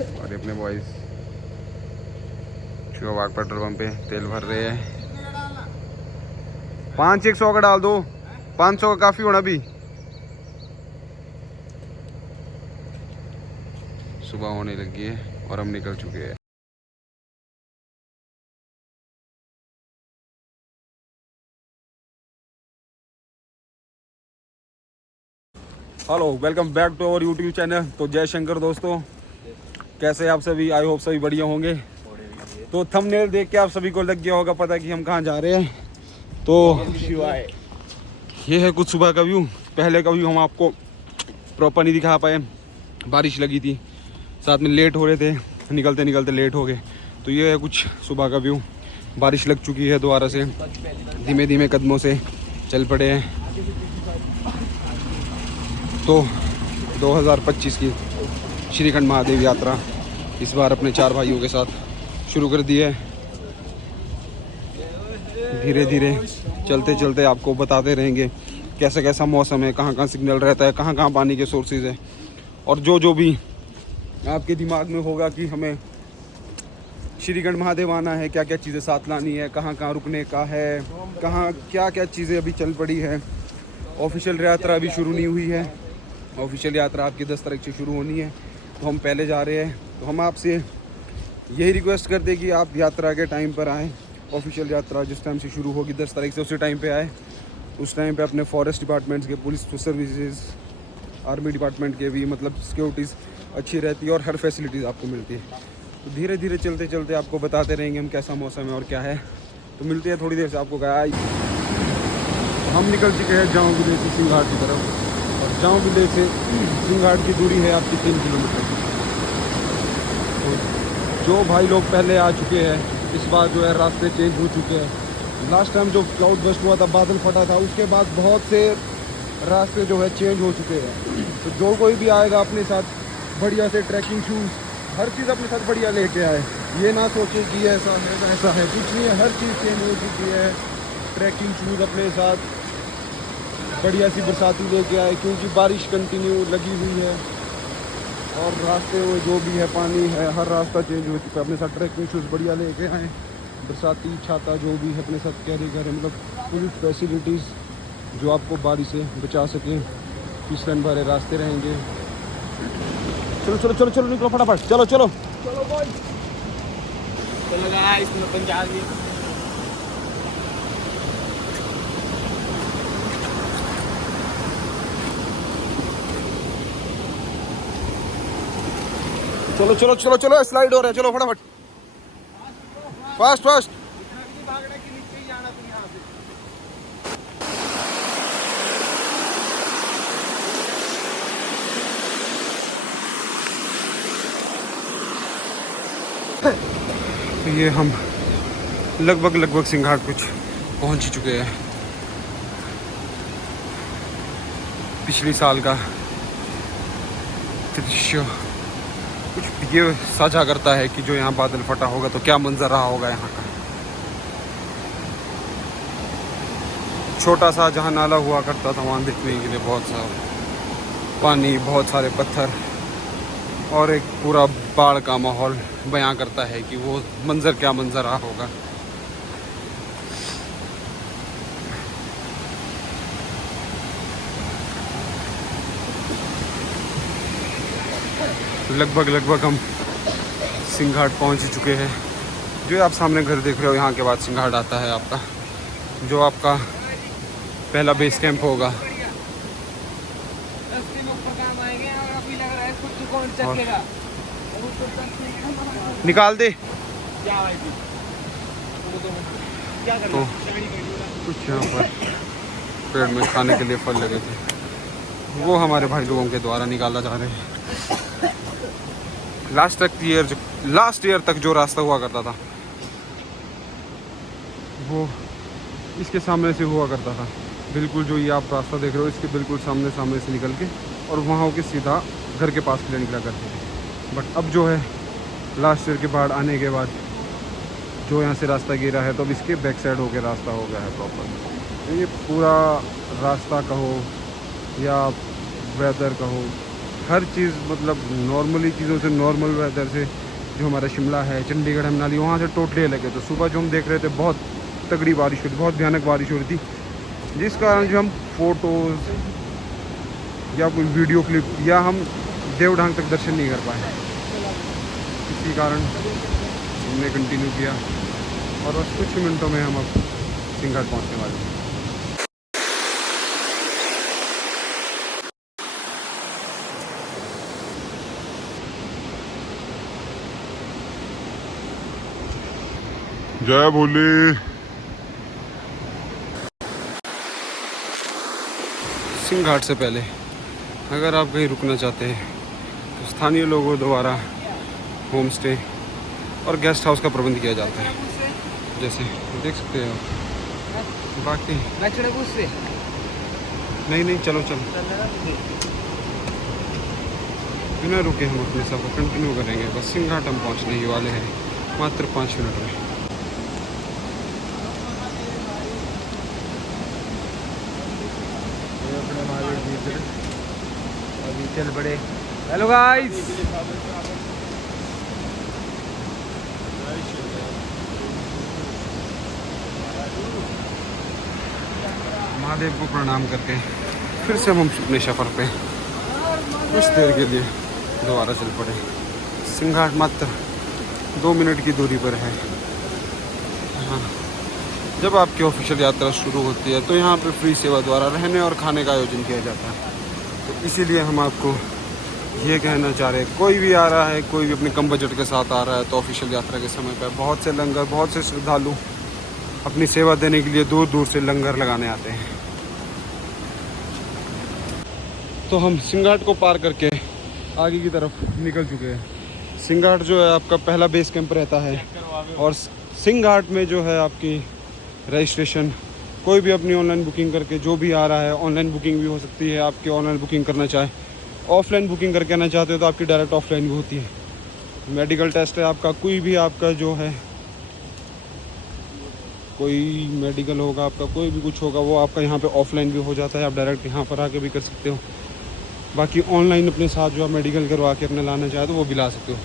और ये अपने बॉयज शिवाबाग पेट्रोल पंप पे तेल भर रहे हैं। 500 का डाल दो, 500 का काफ़ी होना भी। सुबह होने लगी है और हम निकल चुके हैं। Hello, welcome back to our YouTube channel. तो जय शंकर दोस्तों, कैसे हैं आप सभी? आई होप सभी बढ़िया होंगे। तो थंबनेल देख के आप सभी को लग गया होगा पता कि हम कहाँ जा रहे हैं। तो ये है कुछ सुबह का व्यू। पहले का व्यू हम आपको प्रॉपर नहीं दिखा पाए, बारिश लगी थी, साथ में लेट हो रहे थे, निकलते निकलते लेट हो गए। तो ये है कुछ सुबह का व्यू। बारिश लग चुकी है दोबारा से, धीमे धीमे कदमों से चल पड़े हैं। तो 2025 की श्रीखंड महादेव यात्रा इस बार अपने 4 भाइयों के साथ शुरू कर दी है। धीरे धीरे चलते चलते आपको बताते रहेंगे कैसा कैसा मौसम है, कहाँ कहाँ सिग्नल रहता है, कहाँ कहाँ पानी के सोर्सेज है, और जो भी आपके दिमाग में होगा कि हमें श्रीखंड महादेव आना है, क्या क्या चीज़ें साथ लानी है, कहाँ कहाँ रुकने का है, कहाँ क्या क्या चीज़ें अभी चल पड़ी है। ऑफिशियल यात्रा अभी शुरू नहीं हुई है। ऑफिशियल यात्रा आपकी 10 तारीख से शुरू होनी है, तो हम पहले जा रहे हैं। तो हम आपसे यही रिक्वेस्ट करते कि आप यात्रा के टाइम पर आएँ। ऑफिशियल यात्रा जिस टाइम से शुरू होगी 10 तारीख से, उसी टाइम पे आए। उस टाइम पे अपने फॉरेस्ट डिपार्टमेंट्स के, पुलिस सर्विसेज, आर्मी डिपार्टमेंट के भी मतलब सिक्योरिटीज़ अच्छी रहती है और हर फैसिलिटीज़ आपको मिलती है। तो धीरे धीरे चलते चलते आपको बताते रहेंगे हम कैसा मौसम है और क्या है। तो मिलते हैं थोड़ी देर से आपको। हम निकल चुके हैं जाऊँ विलेज से सिंघाट की तरफ, और जाऊँ विलेज से सिंघाट की दूरी है आपकी 3 किलोमीटर की। तो जो भाई लोग पहले आ चुके हैं, इस बार जो है रास्ते चेंज हो चुके हैं। लास्ट टाइम जो क्लाउड बस्ट हुआ था, बादल फटा था, उसके बाद बहुत से रास्ते जो है चेंज हो चुके हैं। तो जो कोई भी आएगा अपने साथ बढ़िया से ट्रैकिंग शूज़, हर चीज़ अपने साथ बढ़िया लेके आए। ये ना सोचे कि ऐसा है ऐसा है, कुछ नहीं है, हर चीज़ चेंज हो चुकी है। ट्रैकिंग शूज़ अपने साथ बढ़िया सी बरसाती लेके आए, क्योंकि बारिश कंटिन्यू लगी हुई है और रास्ते में जो भी है पानी है, हर रास्ता चेंज हो चुका है। अपने साथ ट्रैकिंग शूज़ बढ़िया लेके आए, बरसाती छाता जो भी है अपने साथ कैरी करें, मतलब पूरी फैसिलिटीज़ जो आपको बारिश से बचा सकें। फिसलन भरे रास्ते रहेंगे। चलो चलो चलो चलो निकलो फटाफट, चलो चलो चलो बॉय, चलो गाइस, मैं पंजाब में। चलो चलो चलो चलो, स्लाइड हो रहा है, चलो फटाफट, फास्ट फास्ट। भागना कि नीचे ही जाना तुम यहाँ से। तो ये हम लगभग सिंघाट कुछ पहुंच ही चुके हैं। पिछले साल का दृश्य कुछ ये साझा करता है कि जो यहाँ बादल फटा होगा तो क्या मंजर रहा होगा यहाँ का। छोटा सा जहाँ नाला हुआ करता था, वहाँ देखने के लिए बहुत सा पानी, बहुत सारे पत्थर और एक पूरा बाढ़ का माहौल बयां करता है कि वो मंजर क्या मंजर रहा होगा। लगभग हम सिंघाट पहुंच ही चुके हैं। जो आप सामने घर देख रहे हो, यहाँ के बाद सिंघाट आता है आपका, जो आपका पहला बेस कैंप होगा। रास्ते में ऊपर काम आएंगे और अभी लग रहा है खुद कौन चलेगा। निकाल दे क्या भाई जी, क्या तो कुछ यहाँ पर पेड़ में खाने के लिए फल लगे थे, वो हमारे भाई लोगों के द्वारा निकाला जा रहे हैं। लास्ट ईयर तक जो रास्ता हुआ करता था वो इसके सामने से हुआ करता था। बिल्कुल जो ये आप रास्ता देख रहे हो, इसके बिल्कुल सामने से निकल के और वहाँ होके सीधा घर के पास के लिए निकला करते थे। बट अब जो है लास्ट ईयर के बाढ़ आने के बाद जो यहाँ से रास्ता गिरा है, तो अब इसके बैक साइड होके रास्ता हो गया है प्रॉपर। तो ये पूरा रास्ता कहो या वेदर कहो, हर चीज़ मतलब नॉर्मली चीज़ों से, नॉर्मल वेदर से जो हमारा शिमला है, चंडीगढ़ है, मनाली, वहाँ से टोटली अलग है। तो सुबह जो हम देख रहे थे बहुत तगड़ी बारिश हो रही, बहुत भयानक बारिश हो रही थी, जिस कारण जो हम फ़ोटोज़ या कोई वीडियो क्लिप या हम देवढांग तक दर्शन नहीं कर पाए। इसी कारण हमने कंटिन्यू किया और बस कुछ मिनटों में हम अब सिंघाट पहुँचने वाले हैं। जय भोले। सिंघाट से पहले अगर आप कहीं रुकना चाहते हैं तो स्थानीय लोगों द्वारा होम स्टे और गेस्ट हाउस का प्रबंध किया जाता है, जैसे देख सकते हैं आप। बाकी नहीं, चलो बिना रुके हम अपने सफ़र कंटिन्यू करेंगे। बस सिंघाट हम पहुंचने ही वाले हैं मात्र 5 मिनट में। अभी चल पड़े। हेलो गाइस, महादेव को प्रणाम करके फिर से हम अपने सफ़र पे कुछ देर के लिए दोबारा चल पड़े। सिंघाट मात्र 2 मिनट की दूरी पर है। हाँ, जब आपकी ऑफिशियल यात्रा शुरू होती है तो यहाँ पे फ्री सेवा द्वारा रहने और खाने का आयोजन किया जाता है। तो इसीलिए हम आपको ये कहना चाह रहे हैं, कोई भी आ रहा है, कोई भी अपने कम बजट के साथ आ रहा है, तो ऑफिशियल यात्रा के समय पर बहुत से लंगर, बहुत से श्रद्धालु अपनी सेवा देने के लिए दूर दूर से लंगर लगाने आते हैं। तो हम सिंघाट को पार करके आगे की तरफ निकल चुके हैं। सिंघाट जो है आपका पहला बेस कैंप रहता है और सिंघाट में जो है आपकी रजिस्ट्रेशन कोई भी अपनी ऑनलाइन बुकिंग करके, जो भी आ रहा है ऑनलाइन बुकिंग भी हो सकती है, आपकी ऑनलाइन बुकिंग करना चाहे, ऑफलाइन बुकिंग करके आना चाहते हो तो आपकी डायरेक्ट ऑफलाइन भी होती है। मेडिकल टेस्ट है आपका, कोई भी आपका जो है कोई मेडिकल होगा आपका, कोई भी कुछ होगा, वो आपका यहाँ पे ऑफलाइन भी हो जाता है। आप डायरेक्ट यहाँ पर आके भी कर सकते हो। बाकी ऑनलाइन अपने साथ जो आप मेडिकल करवा के अपने लाना चाहे तो वो भी ला सकते हो।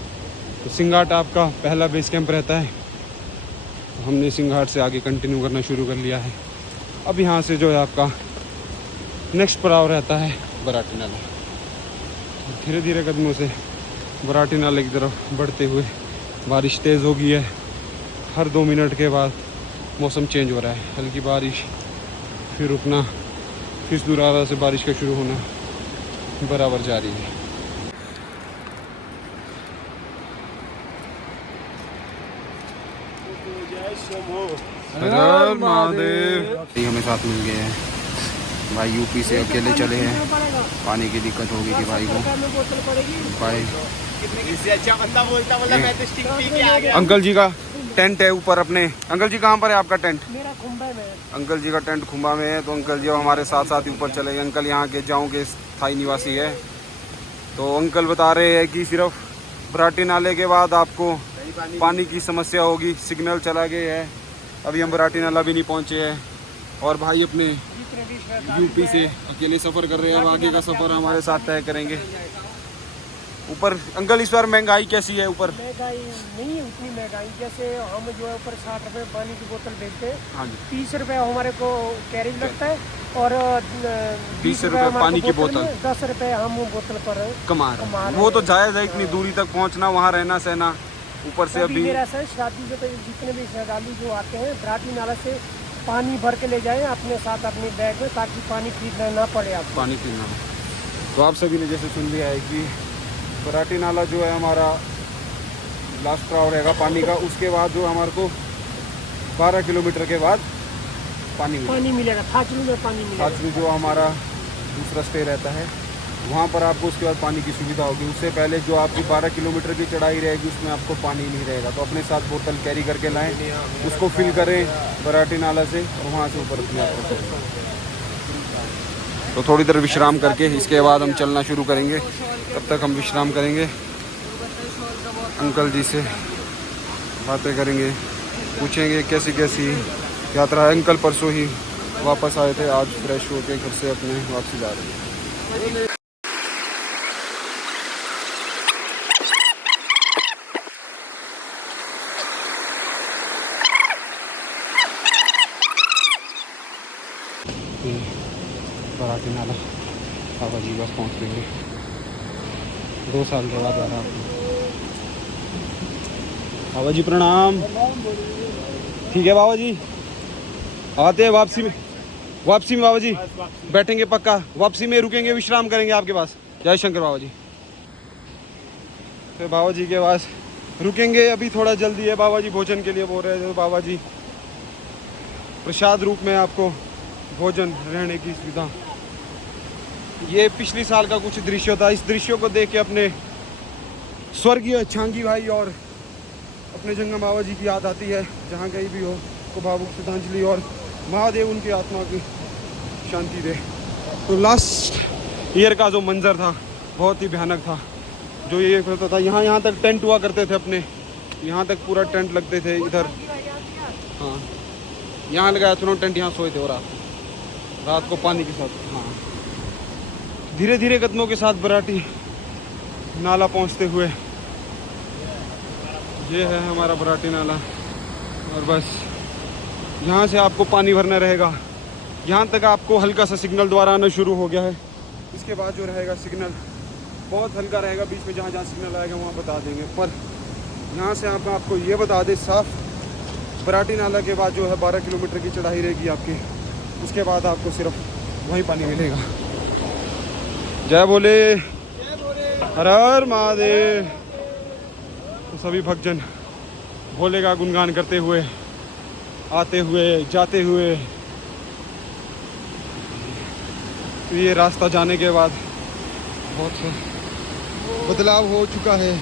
तो सिंघाट आपका पहला बेस कैंप रहता है। तो हमने सिंघाट से आगे कंटिन्यू करना शुरू कर लिया है। अब यहाँ से जो है आपका नेक्स्ट पड़ाव रहता है बराटी नाला। धीरे धीरे कदमों से बराटी नाले की तरफ बढ़ते हुए बारिश तेज़ हो गई है। हर 2 मिनट के बाद मौसम चेंज हो रहा है, हल्की बारिश, फिर रुकना, फिर दोबारा से बारिश का शुरू होना बराबर जारी है। हर महादेव। हमें साथ मिल गए हैं भाई, यूपी से अकेले चले हैं। पानी की दिक्कत होगी कि भाई को भाई इससे अच्छा बंदा बोलता मैं तो स्टिंग पी के आ गया। अंकल जी का टेंट है ऊपर अपने। अंकल जी कहाँ पर है आपका टेंट? मेरा खुंबा में है। अंकल जी का टेंट खुंबा में है। तो अंकल जी अब हमारे साथ साथ ही ऊपर चले गए। अंकल यहाँ के जाऊँ के स्थायी निवासी है। तो अंकल बता रहे हैं कि सिर्फ बराटी नाले के बाद आपको पानी की समस्या होगी। सिग्नल चला गया है, अभी हम बराटी नाला भी नहीं पहुँचे हैं। और भाई अपने यूपी से अकेले सफ़र कर रहे हैं। अब आगे का सफ़र हमारे साथ तय करेंगे। ऊपर अंकल इस बार महंगाई कैसी है? ऊपर महंगाई नहीं है उतनी महंगाई, जैसे हम जो है ऊपर 60 रुपये पानी की बोतल बेचते हैं। हाँ जी, 30 रुपये हमारे को कैरेज लगता है और 20 रुपये पानी की बोतल, 10 रुपये हम बोतल पर कमा रहे हैं। वो तो जायज़ है, इतनी दूरी तक पहुंचना, वहाँ रहना सहना, ऊपर से अभी मेरा सर शादी जो जितने भी श्रद्धालु जो आते हैं बराटी नाला से पानी भर के ले जाएं अपने साथ अपने बैग में, ताकि पानी खरीदना ना पड़े आपको। पानी पीना। तो आप सभी ने जैसे सुन लिया है कि बराटी नाला जो है हमारा लास्ट पड़ाव रहेगा पानी का। उसके बाद जो हमारे को 12 किलोमीटर के बाद पानी मिलेगा। थाचलू में पानी मिलेगा। थाचलू जो हमारा दूसरा स्टे रहता है, वहाँ पर आपको उसके बाद पानी की सुविधा होगी। उससे पहले जो आपकी 12 किलोमीटर की चढ़ाई रहेगी उसमें आपको पानी नहीं रहेगा। तो अपने साथ बोतल कैरी करके लाएं, उसको फिल करें बराटी नाला से और वहाँ से ऊपर अपनी यात्रा करें। तो थोड़ी देर विश्राम करके इसके बाद हम चलना शुरू करेंगे। तब तक हम विश्राम करेंगे, अंकल जी से बातें करेंगे, पूछेंगे कैसी कैसी यात्रा है। अंकल परसों ही वापस आए थे, आज फ्रेश होकर घर से अपने वापसी जा रहे हैं। बराती नाला बाबा जी बस पहुँच गए 2 साल के बाद आ रहा बाबा जी प्रणाम। ठीक है बाबा जी, आते हैं वापसी में बाबा जी बैठेंगे पक्का, वापसी में रुकेंगे, विश्राम करेंगे आपके पास। जय शंकर बाबा जी। तो बाबा जी के पास रुकेंगे, अभी थोड़ा जल्दी है, बाबा जी भोजन के लिए बोल रहे थे। तो बाबा जी प्रसाद रूप में आपको भोजन रहने की सुविधा। ये पिछले साल का कुछ दृश्य था, इस दृश्यों को देख के अपने स्वर्गीय छांगी भाई और अपने जंगम बाबा जी की याद आती है। जहाँ कहीं भी हो को भावुक श्रद्धांजलि, और महादेव उनकी आत्मा की शांति दे। तो लास्ट ईयर का जो मंजर था बहुत ही भयानक था। जो ये करता था, यहाँ तक टेंट हुआ करते थे अपने, यहाँ तक पूरा टेंट लगते थे इधर। हाँ यहाँ लगाया था टेंट, यहाँ सोए थे और रात को पानी के साथ। हाँ धीरे धीरे कदमों के साथ बराटी नाला पहुँचते हुए, ये है हमारा बराटी नाला। और बस यहाँ से आपको पानी भरना रहेगा। यहाँ तक आपको हल्का सा सिग्नल द्वारा आना शुरू हो गया है। इसके बाद जो रहेगा सिग्नल बहुत हल्का रहेगा, बीच में जहाँ जहाँ सिग्नल आएगा वहाँ बता देंगे। पर यहाँ से आपको ये बता दें साफ, बराटी नाला के बाद जो है 12 किलोमीटर की चढ़ाई रहेगी आपकी। उसके बाद आपको सिर्फ वहीं पानी मिलेगा। जय बोले, हर हर महादेव। तो सभी भक्तजन भोले का गुणगान करते हुए आते हुए जाते हुए। तो ये रास्ता जाने के बाद बहुत बदलाव हो चुका है।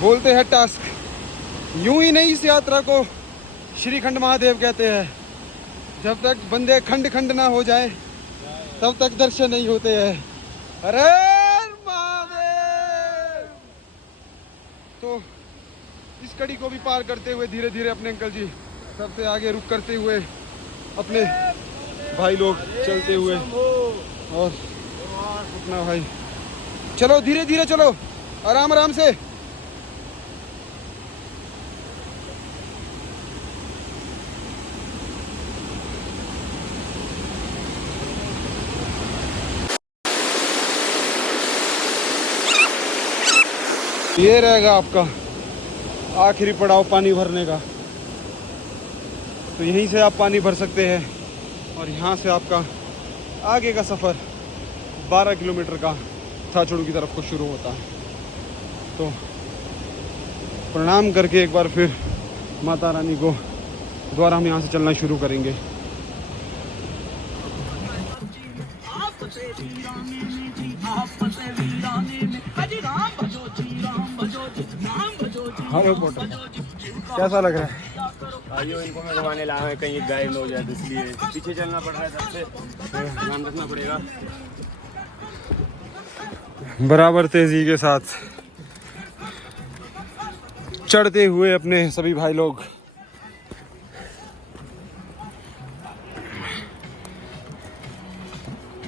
बोलते हैं टास्क यूं ही नहीं, इस यात्रा को श्रीखंड महादेव कहते हैं। जब तक बंदे खंड खंड ना हो जाए तब तक दर्शन नहीं होते हैं। अरे महादेव। तो इस कड़ी को भी पार करते हुए धीरे धीरे अपने अंकल जी सबसे आगे रुक करते हुए, अपने भाई लोग चलते हुए, और अपना भाई चलो धीरे धीरे चलो, आराम आराम से। ये रहेगा आपका आखिरी पड़ाव पानी भरने का। तो यहीं से आप पानी भर सकते हैं और यहाँ से आपका आगे का सफ़र 12 किलोमीटर का थाचड़ू की तरफ को शुरू होता है। तो प्रणाम करके एक बार फिर माता रानी को द्वारा हम यहाँ से चलना शुरू करेंगे। हेलो बोटो, कैसा लग रहा है? आइयो इनको मैं घुमाने लाया है, कहीं गायब हो जाए तो इसलिए पीछे चलना पड़ रहा है। सबसे ध्यान रखना पड़ेगा। बराबर तेजी के साथ चढ़ते हुए अपने सभी भाई लोग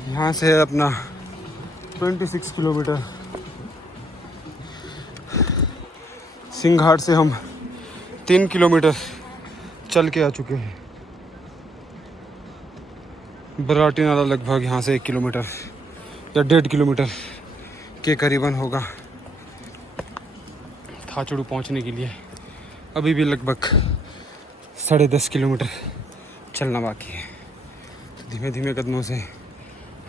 यहाँ से अपना 26 किलोमीटर सिंघाट से हम 3 किलोमीटर चल के आ चुके हैं। बराटी नाला लगभग यहाँ से 1 किलोमीटर या 1.5 किलोमीटर के करीबन होगा। थाचड़ू पहुँचने के लिए अभी भी लगभग 10.5 किलोमीटर चलना बाकी है। तो धीमे धीमे कदमों से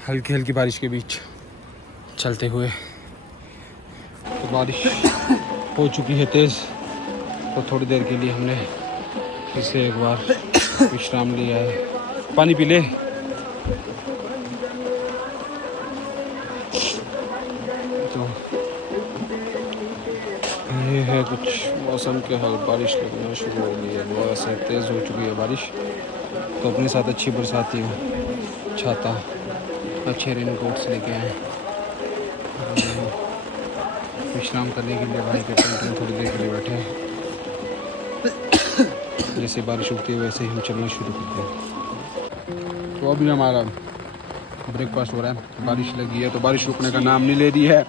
हल्की हल्की बारिश के बीच चलते हुए, तो बारिश हो चुकी है तेज़। तो थोड़ी देर के लिए हमने फिर से एक बार विश्राम लिया है। पानी पी ले। तो ये है कुछ मौसम के हाल, बारिश लगना शुरू हो गई है, बहुत से तेज़ हो चुकी है बारिश। तो अपने साथ अच्छी बरसाती हो, छाता, अच्छे रेन कोट्स लेके आए। विश्राम करने के लिए भाई के टेंट में थोड़ी देर के लिए बैठे हैं। जैसे बारिश उठती है वैसे ही हम चलना शुरू करते हैं। तो अभी हमारा ब्रेकफास्ट हो रहा है। बारिश लगी है तो बारिश रुकने का नाम नहीं ले रही है।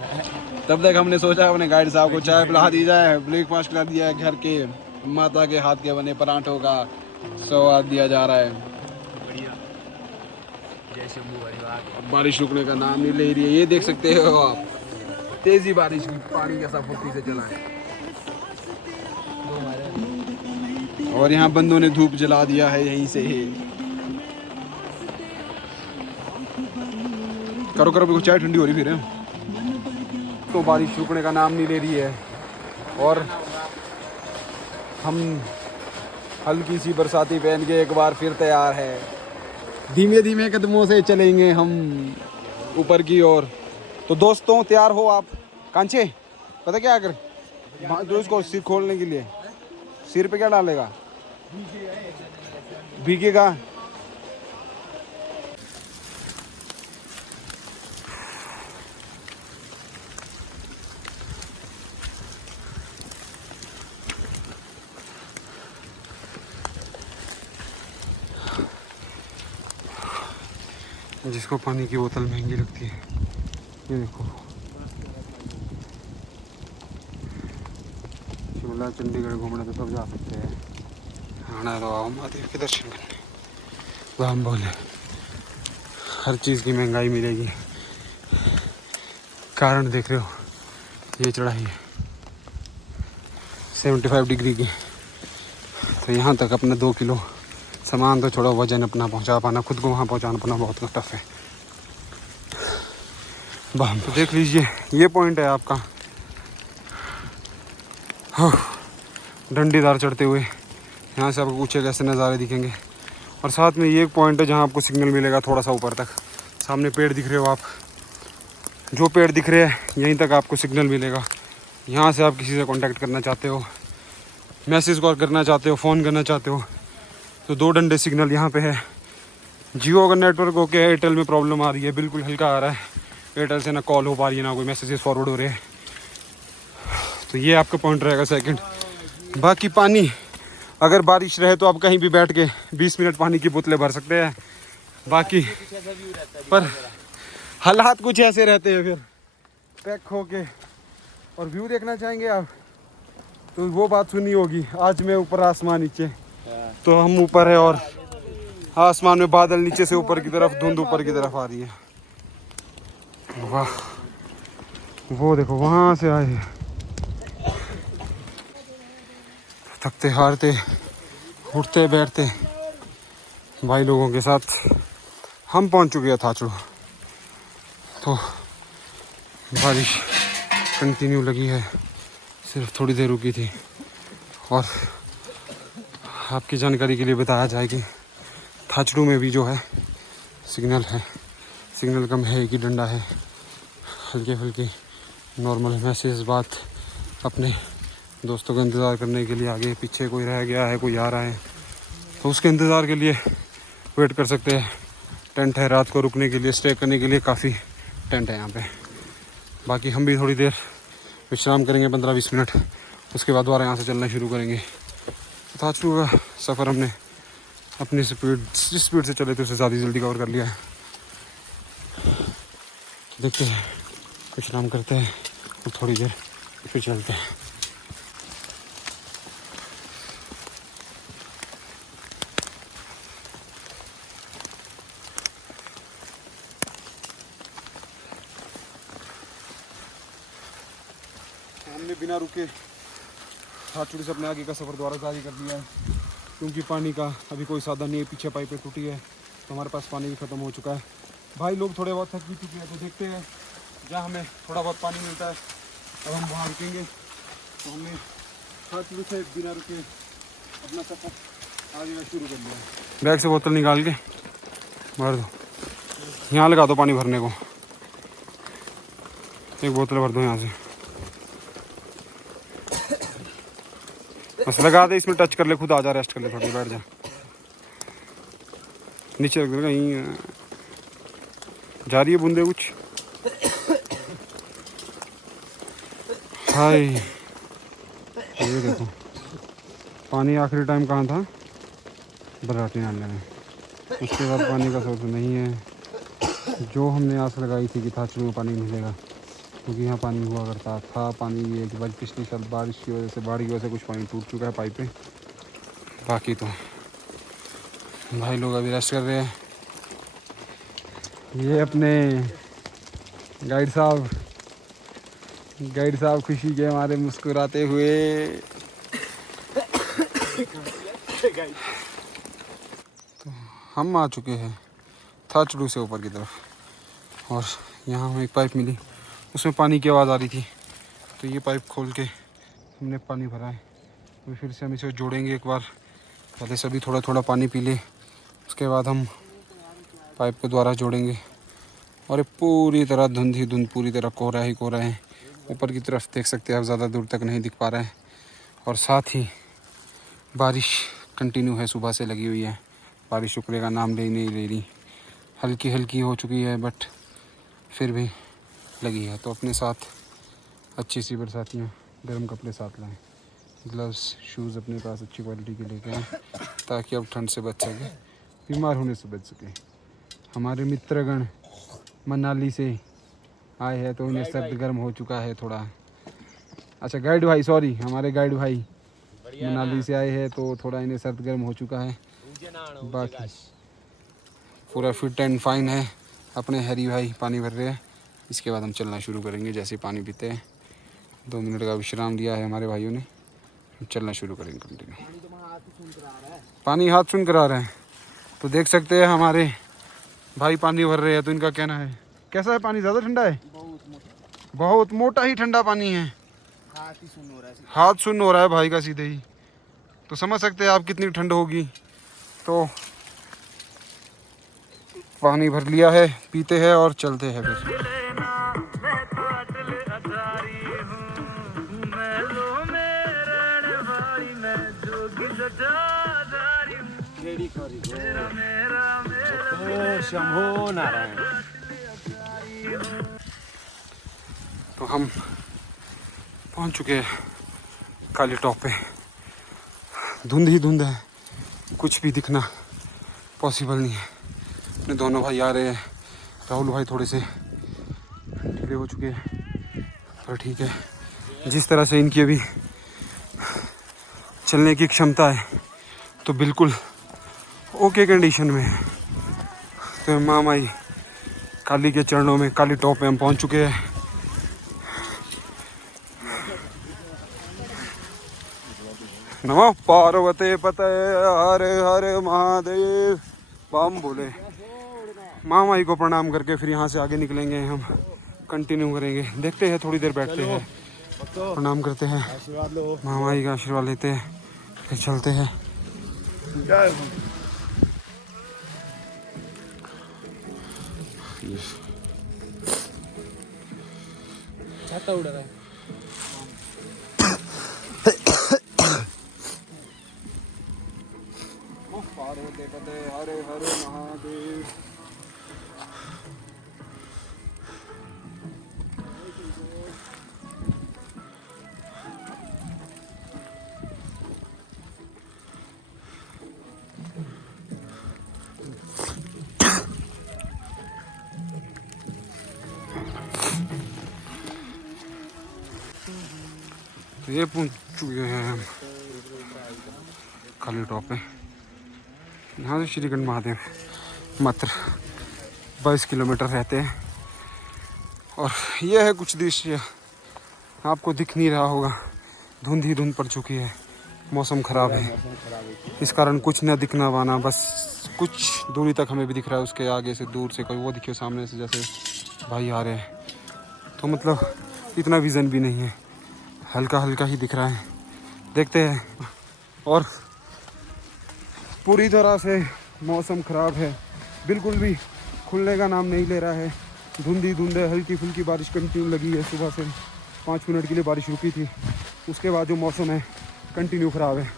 तब तक हमने सोचा अपने गाइड साहब को चाय पिला दी जाए, ब्रेकफास्ट खिला दिया है। घर के माता के हाथ के बने पराठों का स्वाद दिया जा रहा है। जय शंभू हरिवार। अब बारिश रुकने का नाम नहीं ले रही है, ये देख सकते हो आप, तेजी बारिश की, पानी कैसा फुर्ती से चला है। और यहाँ बंदों ने धूप जला दिया है यहीं से ही। करो करो, चाय ठंडी हो रही फिर है। तो बारिश रुकने का नाम नहीं ले रही है और हम हल्की सी बरसाती पहन के एक बार फिर तैयार है। धीमे धीमे कदमों से चलेंगे हम ऊपर की ओर। तो दोस्तों तैयार हो आप? कांचे पता क्या कर जो इसको सिर खोलने के लिए सिर पे क्या डालेगा? भीगेगा। जिसको पानी की बोतल महंगी लगती है, ये देखो शिमला चंडीगढ़ घूमने तो सब जा सकते हैं, आना तो आओ महादेव के दर्शन करने। तो हम बोले हर चीज़ की महंगाई मिलेगी। कारण देख रहे हो, ये चढ़ाई है 75 डिग्री की, तो यहाँ तक अपना 2 किलो सामान तो छोड़ो, वजन अपना पहुँचा पाना, खुद को वहाँ पहुँचाना पाना बहुत टफ है। बाम तो देख लीजिए, ये पॉइंट है आपका डंडीदार चढ़ते हुए। यहाँ से आपको ऊँचे कैसे नज़ारे दिखेंगे। और साथ में ये एक पॉइंट है जहाँ आपको सिग्नल मिलेगा थोड़ा सा ऊपर तक। सामने पेड़ दिख रहे हो आप, जो पेड़ दिख रहे हैं यहीं तक आपको सिग्नल मिलेगा। यहाँ से आप किसी से कांटेक्ट करना चाहते हो, मैसेज कॉल करना चाहते हो, फ़ोन करना चाहते हो, तो 2 डंडे सिग्नल यहाँ पे है। जियो का नेटवर्क ओके है, एयरटेल में प्रॉब्लम आ रही है, बिल्कुल हल्का आ रहा है। एयरटेल से ना कॉल हो पा रही है, ना कोई मैसेजेस फॉरवर्ड हो रहे हैं। तो ये आपका पॉइंट रहेगा सेकंड। बाकी पानी, अगर बारिश रहे तो आप कहीं भी बैठ के 20 मिनट पानी की बोतलें भर सकते हैं। बाकी पर हालात कुछ ऐसे रहते हैं, फिर पैक हो के। और व्यू देखना चाहेंगे आप तो वो बात सुनी होगी, आज मैं ऊपर आसमान नीचे, तो हम ऊपर है और आसमान में बादल नीचे से ऊपर की तरफ, धुंध ऊपर की तरफ आ रही है। वाह, वो देखो वहाँ से आए थकते हारते उठते बैठते भाई लोगों के साथ हम पहुँच चुके हैं थाचड़ू। तो बारिश कंटिन्यू लगी है, सिर्फ थोड़ी देर रुकी थी। और आपकी जानकारी के लिए बताया जाए कि थाचड़ू में भी जो है सिग्नल है, सिग्नल कम है, एक ही डंडा है। हल्के फुल्के नॉर्मल मैसेज बात, अपने दोस्तों का इंतज़ार करने के लिए, आगे पीछे कोई रह गया है, कोई आ रहा है तो उसके इंतज़ार के लिए वेट कर सकते हैं। टेंट है रात को रुकने के लिए, स्टे करने के लिए काफ़ी टेंट है यहाँ पे। बाकी हम भी थोड़ी देर विश्राम करेंगे 15-20 मिनट, उसके बाद दोबारा यहाँ से चलना शुरू करेंगे। थाचड़ू का सफ़र हमने अपनी स्पीड, जिस स्पीड से चले थे उससे ज़्यादा जल्दी कवर कर लिया है। देखते हैं, विश्राम करते हैं और थोड़ी देर फिर चलते हैं। हमने बिना रुके थाचड़ू से अपने आगे का सफ़र दोबारा जारी कर दिया है, क्योंकि पानी का अभी कोई साधन नहीं है। पीछे पाइपें टूटी है तो हमारे पास पानी भी ख़त्म हो चुका है। भाई लोग थोड़े बहुत थक भी चुके हैं, तो देखते हैं जहाँ हमें थोड़ा बहुत पानी मिलता है अब हम वहाँ रुकेंगे। तो हमने थाचड़ू से बिना रुके अपना सफ़र आगे का शुरू कर लिया। बैग से बोतल निकाल के भर दो, यहाँ लगा दो पानी भरने को, एक बोतल भर दो यहाँ से, बस लगा दे, इसमें टच कर ले, खुद आ जा, रेस्ट कर ले, थोड़ी बैठ जा, नीचे रख दे, कहीं जा रही है बूंदे कुछ। हाय ये देखो पानी आखिरी टाइम कहाँ था, बराटी नाले में। उसके बाद पानी का सोर्स नहीं है। जो हमने आस लगाई थी कि थाचड़ू में पानी मिलेगा, क्योंकि यहाँ पानी हुआ करता था। पानी ये कि पिछले साल बारिश की वजह से, बाढ़ की वजह से कुछ पानी टूट चुका है पाइपें। बाकी तो भाई लोग अभी रेस्ट कर रहे हैं। ये अपने गाइड साहब खुशी के हमारे मुस्कुराते हुए। तो हम आ चुके हैं थाचड़ू से ऊपर की तरफ और यहाँ हमें एक पाइप मिली, उसमें पानी की आवाज़ आ रही थी तो ये पाइप खोल के हमने पानी भरा है। तो फिर से हम इसे जोड़ेंगे एक बार, पहले सभी थोड़ा थोड़ा पानी पी ले, उसके बाद हम पाइप के द्वारा जोड़ेंगे। और ये पूरी तरह धुंध ही धुंध, पूरी तरह कोहरा ही कोहरा है। ऊपर की तरफ देख सकते हैं आप, ज़्यादा दूर तक नहीं दिख पा रहा है। और साथ ही बारिश कंटिन्यू है, सुबह से लगी हुई है। बारिश रुकने का नाम नहीं ले रही। हल्की हल्की हो चुकी है बट फिर भी लगी है। तो अपने साथ अच्छी सी बरसातियाँ, गर्म कपड़े साथ लाएँ, ग्लव्स शूज़ अपने पास अच्छी क्वालिटी के लेके आएँ ताकि अब ठंड से बच सके, बीमार होने से बच सके। हमारे मित्रगण मनाली से आए हैं तो उन्हें सर्द गर्म हो चुका है थोड़ा। अच्छा गाइड भाई, सॉरी, हमारे गाइड भाई मनाली से आए हैं तो थोड़ा इन्हें सर्द गर्म हो चुका है। बाकी पूरा फिट एंड फाइन है। अपने हरी भाई पानी भर रहे हैं, इसके बाद हम चलना शुरू करेंगे। जैसे पानी पीते हैं 2 मिनट का विश्राम दिया है हमारे भाइयों ने, चलना शुरू करेंगे कंटिन्यू। पानी हाथ सुन कर आ रहा है तो देख सकते हैं हमारे भाई पानी भर रहे हैं। तो इनका कहना है कैसा है पानी? ज़्यादा ठंडा है? बहुत मोटा ही ठंडा पानी है, हाथ सुन्न हो रहा है भाई का सीधे ही। तो समझ सकते हैं आप कितनी ठंड होगी। तो पानी भर लिया है, पीते हैं और चलते हैं फिर। शंभो नारायण। तो हम पहुंच चुके हैं काली टॉप पे। धुंध ही धुंध है, कुछ भी दिखना पॉसिबल नहीं है। अपने दोनों भाई आ रहे हैं, राहुल भाई थोड़े से ढीले हो चुके हैं पर ठीक है। जिस तरह से इनकी अभी चलने की क्षमता है तो बिल्कुल ओके कंडीशन में है। तो मामाई काली के चरणों में, काली टॉप पे हम पहुंच चुके हैं। नमो पार्वती पते हरे हरे महादेव बम बोले। मामाई को प्रणाम करके फिर यहाँ से आगे निकलेंगे, हम कंटिन्यू करेंगे। देखते हैं, थोड़ी देर बैठते हैं, प्रणाम करते हैं, मामाई का आशीर्वाद लेते हैं, फिर चलते हैं। छाता उड़ रहा है। पार्वती पते हरे हरे महादेव। तो ये पहुंच चुके हैं हम काली टॉप पे। यहाँ से श्रीगंज महादेव मात्र 22 किलोमीटर रहते हैं। और यह है कुछ दृश्य, आपको दिख नहीं रहा होगा, धुंध ही धुंध पड़ चुकी है, मौसम ख़राब है, इस कारण कुछ न दिखना पाना। बस कुछ दूरी तक हमें भी दिख रहा है, उसके आगे से दूर से कोई वो दिखे सामने से, जैसे भाई आ रहे हैं। तो मतलब इतना विज़न भी नहीं है, हल्का हल्का ही दिख रहा है। देखते हैं। और पूरी तरह से मौसम ख़राब है, बिल्कुल भी खुलने का नाम नहीं ले रहा है। धुंध ही धुंध है, हल्की फुल्की बारिश कंटिन्यू लगी है। सुबह से 5 मिनट के लिए बारिश रुकी थी, उसके बाद जो मौसम है कंटिन्यू ख़राब है।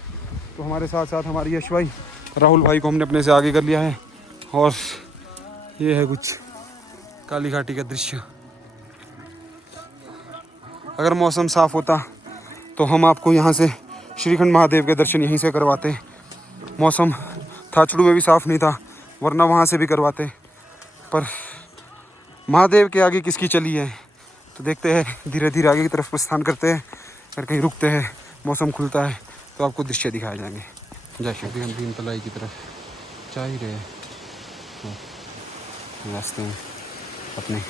तो हमारे साथ साथ हमारे यश भाई, राहुल भाई को हमने अपने से आगे कर लिया है। और ये है कुछ काली घाटी का दृश्य। अगर मौसम साफ़ होता तो हम आपको यहाँ से श्रीखंड महादेव के दर्शन यहीं से करवाते। मौसम थाचड़ू में भी साफ़ नहीं था, वरना वहाँ से भी करवाते। पर महादेव के आगे किसकी चली है, तो देखते हैं, धीरे धीरे आगे की तरफ प्रस्थान करते हैं। अगर कहीं रुकते हैं, मौसम खुलता है तो आपको दृश्य दिखाए जाएंगे। जय श्री हम भीम तलाई की तरफ जा ही रहे हैं रास्ते में। अपने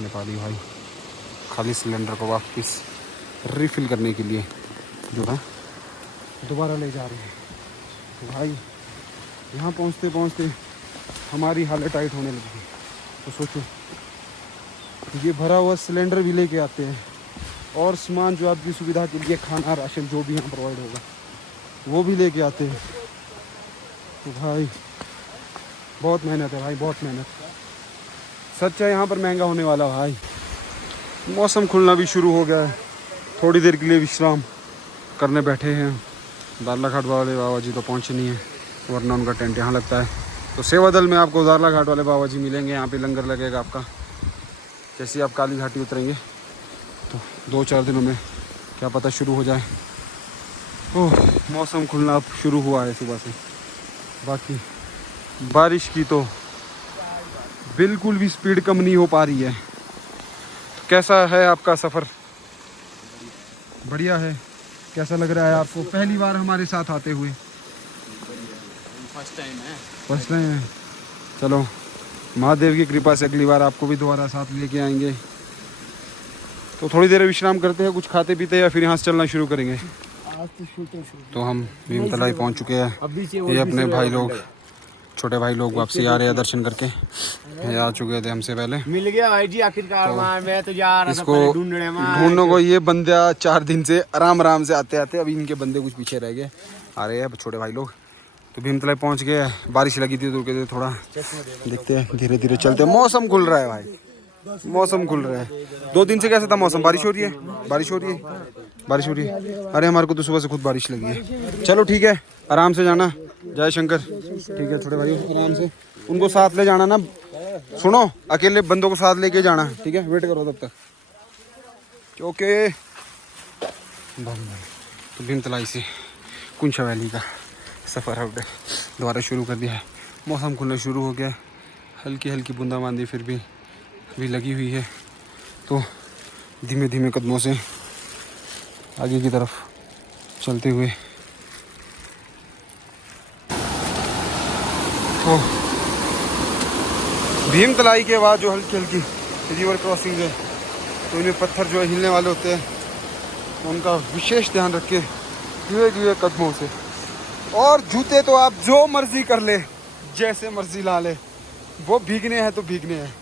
नेपाली भाई खाली सिलेंडर को वापस रिफ़िल करने के लिए जो है दोबारा ले जा रहे हैं। तो भाई यहाँ पहुँचते पहुँचते हमारी हालत टाइट होने लगी। तो सोचो ये भरा हुआ सिलेंडर भी लेके आते हैं और सामान जो आपकी सुविधा के लिए खाना राशन जो भी यहाँ प्रोवाइड होगा वो भी लेके आते हैं। तो भाई बहुत मेहनत है भाई, बहुत मेहनत। सच है यहाँ पर महंगा होने वाला भाई। मौसम खुलना भी शुरू हो गया है, थोड़ी देर के लिए विश्राम करने बैठे हैं। दारला घाट वाले बाबा जी तो पहुँचे नहीं हैं, वरना उनका टेंट यहाँ लगता है। तो सेवादल में आपको दारला घाट वाले बाबा जी मिलेंगे, यहाँ पे लंगर लगेगा आपका। जैसे आप काली घाटी उतरेंगे तो 2-4 दिनों में क्या पता शुरू हो जाए। ओह मौसम खुलना अब शुरू हुआ है सुबह से। बाकी बारिश की तो बिल्कुल भी स्पीड कम नहीं हो पा रही है। तो कैसा है आपका सफ़र? बढ़िया है। कैसा लग रहा है आपको पहली बार हमारे साथ आते हुए? फर्स्ट टाइम है। फर्स्ट टाइम है। चलो महादेव की कृपा से अगली बार आपको भी दोबारा साथ लेके आएंगे। तो थोड़ी देर विश्राम करते हैं, कुछ खाते पीते या फिर यहाँ से चलना शुरू करेंगे। तो हम भीमतलाई पहुँच चुके हैं। ये अपने भाई लोग, छोटे भाई लोग वापसी आ रहे हैं दर्शन करके। ये आ चुके थे हमसे पहले। मिल गया भाई जी आखिरकार। मैं तो जा रहा था इसको पहले ढूंढने में। ढूंढने को ये बंदा 4 दिन से आराम से आते आते अभी इनके बंदे कुछ पीछे रह गए। आ रहे हैं छोटे भाई लोग। तो भीमतलाई पहुंच गए। बारिश लगी थी तो रुके थे थोड़ा, देखते हैं धीरे धीरे चलते। मौसम खुल रहा है भाई, मौसम खुल रहा है। 2 दिन से कैसा था मौसम? बारिश हो रही है, बारिश हो रही है, बारिश हो रही है। अरे हमारे को तो सुबह से खुद बारिश लगी है। चलो ठीक है, आराम से जाना। जय शंकर। ठीक है छोटे भाई, आराम से उनको साथ ले जाना ना। सुनो, अकेले बंदों को साथ लेके जाना, ठीक है? वेट करो तब तक। ओके। तो भीमतलाई से कुंशा वैली का सफ़र है दोबारा शुरू कर दिया है। मौसम खुलना शुरू हो गया है। हल्की हल्की बूंदाबांदी फिर भी लगी हुई है। तो धीमे धीमे कदमों से आगे की तरफ चलते हुए तो भीमतलाई के बाद जो हल्की हल्की रिवर क्रॉसिंग है तो इन्हें पत्थर जो है हिलने वाले होते हैं, तो उनका विशेष ध्यान रखें धीरे धीरे कदमों से। और जूते तो आप जो मर्जी कर ले, जैसे मर्जी ला ले, वो भीगने हैं तो भीगने हैं।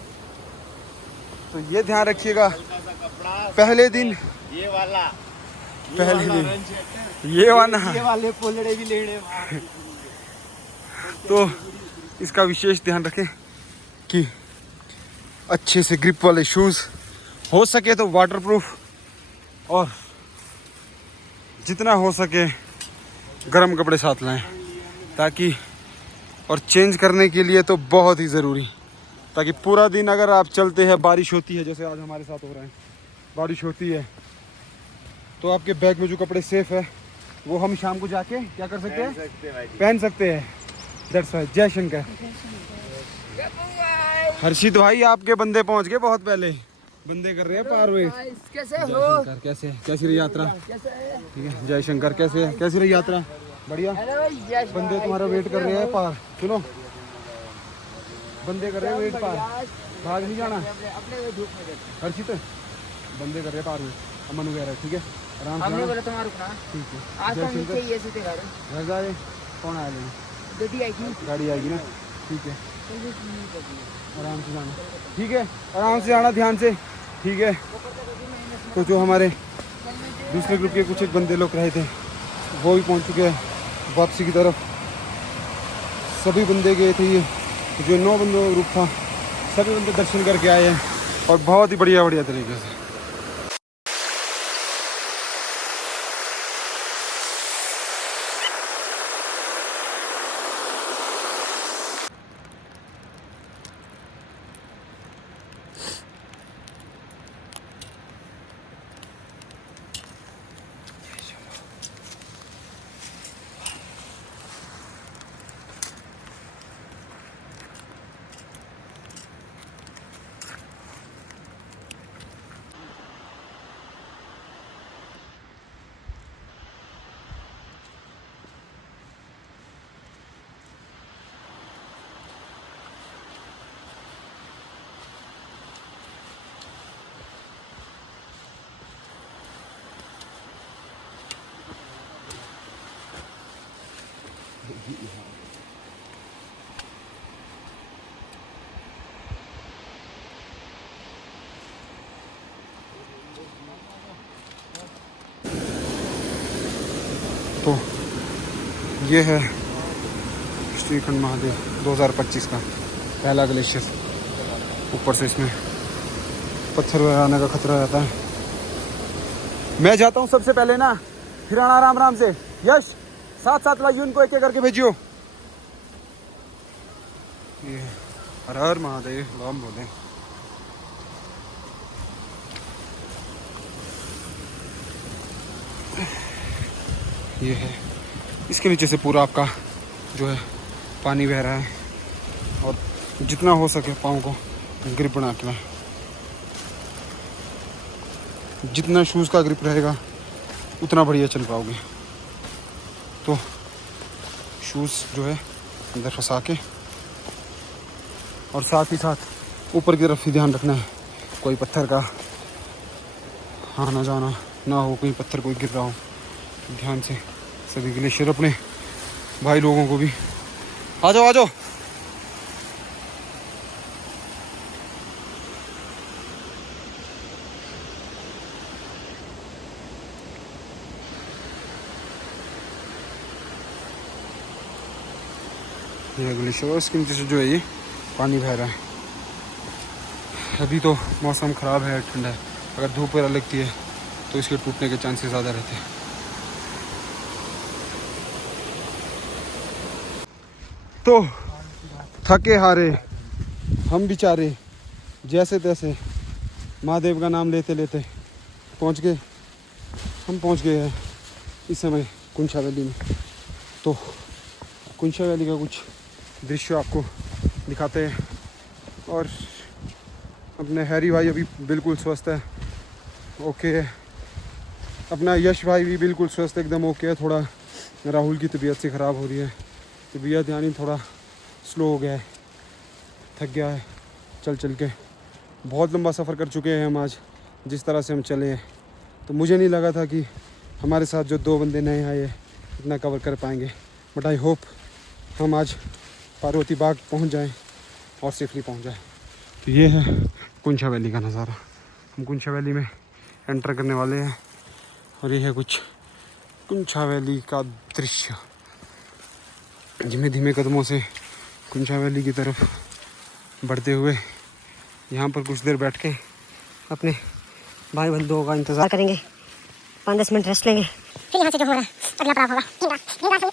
तो ये ध्यान रखिएगा। पहले दिन ये वाला पहले दिन ये वाले पोलड़े भी लेने। तो इसका विशेष ध्यान रखें कि अच्छे से ग्रिप वाले शूज़, हो सके तो वाटरप्रूफ, और जितना हो सके गर्म कपड़े साथ लाएं, ताकि और चेंज करने के लिए तो बहुत ही ज़रूरी, ताकि पूरा दिन अगर आप चलते हैं, बारिश होती है जैसे आज हमारे साथ हो रहा है, बारिश होती है, तो आपके बैग में जो कपड़े सेफ है वो हम शाम को जाके क्या कर सकते हैं? पहन सकते हैं। That's why. जय शंकर। हर्षित भाई आपके बंदे पहुंच गए बहुत पहले, बंदे कर रहे हैं पार वे। कैसे जय शंकर। कैसी रही यात्रा? ठीक है जय शंकर। कैसी रही यात्रा? बढ़िया। बंदे तुम्हारा वेट कर रहे हैं पार। सुनो, बंदे कर रहे हैं वेट पार, भाग नहीं जाना। हर्षित बंदे कर रहे हैं पार में, अमन वगैरह। ठीक है आराम से। हमने बोला तुम्हारा रुकना। ठीक है। आज जय तो नीचे शंकर। ही ऐसे थे घर। घर जाए कौन आया लेने? गड्डी आएगी। गाड़ी आएगी ना? ठीक है आराम से जाना। ठीक है आराम से जाना, ध्यान से। ठीक है। तो जो हमारे दूसरे ग्रुप के कुछ एक बंदे लोग रहे थे वो भी पहुंच चुके हैं वापसी की तरफ। सभी बंदे गए थे, ये जो 9 बंदों का ग्रुप था, सभी बंदे दर्शन करके आए हैं और बहुत ही बढ़िया तरीके से। ये है श्रीखंड महादेव 2025 का पहला ग्लेशियर। ऊपर से इसमें पत्थर आने का खतरा रहता है। मैं जाता हूँ सबसे पहले ना, फिर आना आराम आराम से। यश, साथ साथ लाइए उनको, एक एक करके भेजियो। ये हर हर महादेव राम बोले। ये है, इसके नीचे से पूरा आपका जो है पानी बह रहा है, और जितना हो सके पाँव को ग्रिप बना के लाएं। जितना शूज़ का ग्रिप रहेगा उतना बढ़िया चल पाओगे। तो शूज़ जो है अंदर फंसा के, और साथ ही साथ ऊपर की तरफ ही ध्यान रखना है, कोई पत्थर का आना जाना ना हो, कोई पत्थर कोई गिर रहा हो। ध्यान से सभी ग्लेशियर अपने भाई लोगों को भी, आ जाओ आ जाओ। ये ग्लेशियर, इसके नीचे से जो है ये पानी बह रहा है। अभी तो मौसम ख़राब है, ठंडा है। अगर धूप वगैरह लगती है तो इसके टूटने के चांसेस ज़्यादा रहते हैं। तो थके हारे हम बेचारे जैसे तैसे महादेव का नाम लेते लेते पहुंच गए। हम पहुंच गए हैं इस समय कुंछा वैली में। तो कुंछा वैली का कुछ दृश्य आपको दिखाते हैं। और अपने हैरी भाई अभी बिल्कुल स्वस्थ है, ओके है। अपना यश भाई भी बिल्कुल स्वस्थ एकदम ओके है। थोड़ा राहुल की तबीयत से ख़राब हो रही है, तबीयत यानी थोड़ा स्लो हो गया है, थक गया है चल चल के। बहुत लंबा सफ़र कर चुके हैं हम आज, जिस तरह से हम चले हैं। तो मुझे नहीं लगा था कि हमारे साथ जो 2 बंदे नए आए इतना कवर कर पाएंगे। बट आई होप हम आज पार्वती बाग पहुंच जाएं और सेफली पहुंच जाएं। तो ये है कुंछा वैली का नज़ारा। हम कुंछा वैली में एंटर करने वाले हैं, और ये है कुछ कुंछा वैली का दृश्य। धीमे धीमे कदमों से कुंछा वैली की तरफ बढ़ते हुए यहाँ पर कुछ देर बैठ के अपने भाई बंधुओं का इंतज़ार करेंगे। 5-10 मिनट रेस्ट लेंगे, फिर यहाँ से जो हमारा अगला पड़ाव होगा।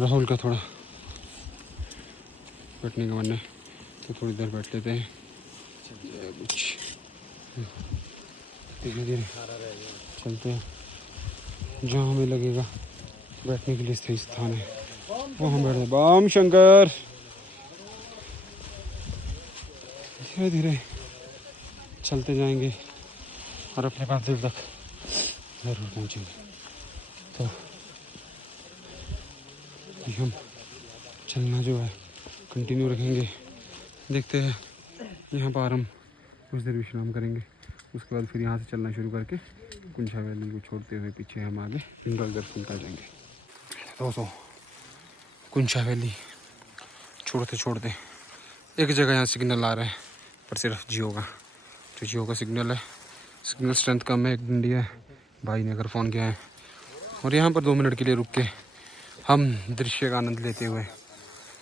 राहुल का थोड़ा बैठने का मन है, तो थोड़ी देर बैठ लेते हैं। कुछ धीरे धीरे चलते हैं। जहाँ हमें लगेगा बैठने के लिए सही स्थान है वो हम बैठे। बम शंकर। धीरे धीरे चलते जाएंगे और अपने मंजिल तक ज़रूर पहुँचेंगे। तो हम चलना जो है कंटिन्यू रखेंगे। देखते हैं, यहाँ पर हम कुछ देर विश्राम करेंगे, उसके बाद फिर यहाँ से चलना शुरू करके कुंछा वैली को छोड़ते हुए पीछे हम आगे पिंगल दर्शन कर जाएंगे। दोस्तों, कुंछा वैली छोड़ते छोड़ते एक जगह यहाँ सिग्नल आ रहा है, पर सिर्फ जियो का, जो जियो का सिग्नल है। सिग्नल स्ट्रेंथ कम है, एक डंडी है। भाई ने अगर फ़ोन किया है, और यहाँ पर 2 मिनट के लिए रुक के हम दृश्य का आनंद लेते हुए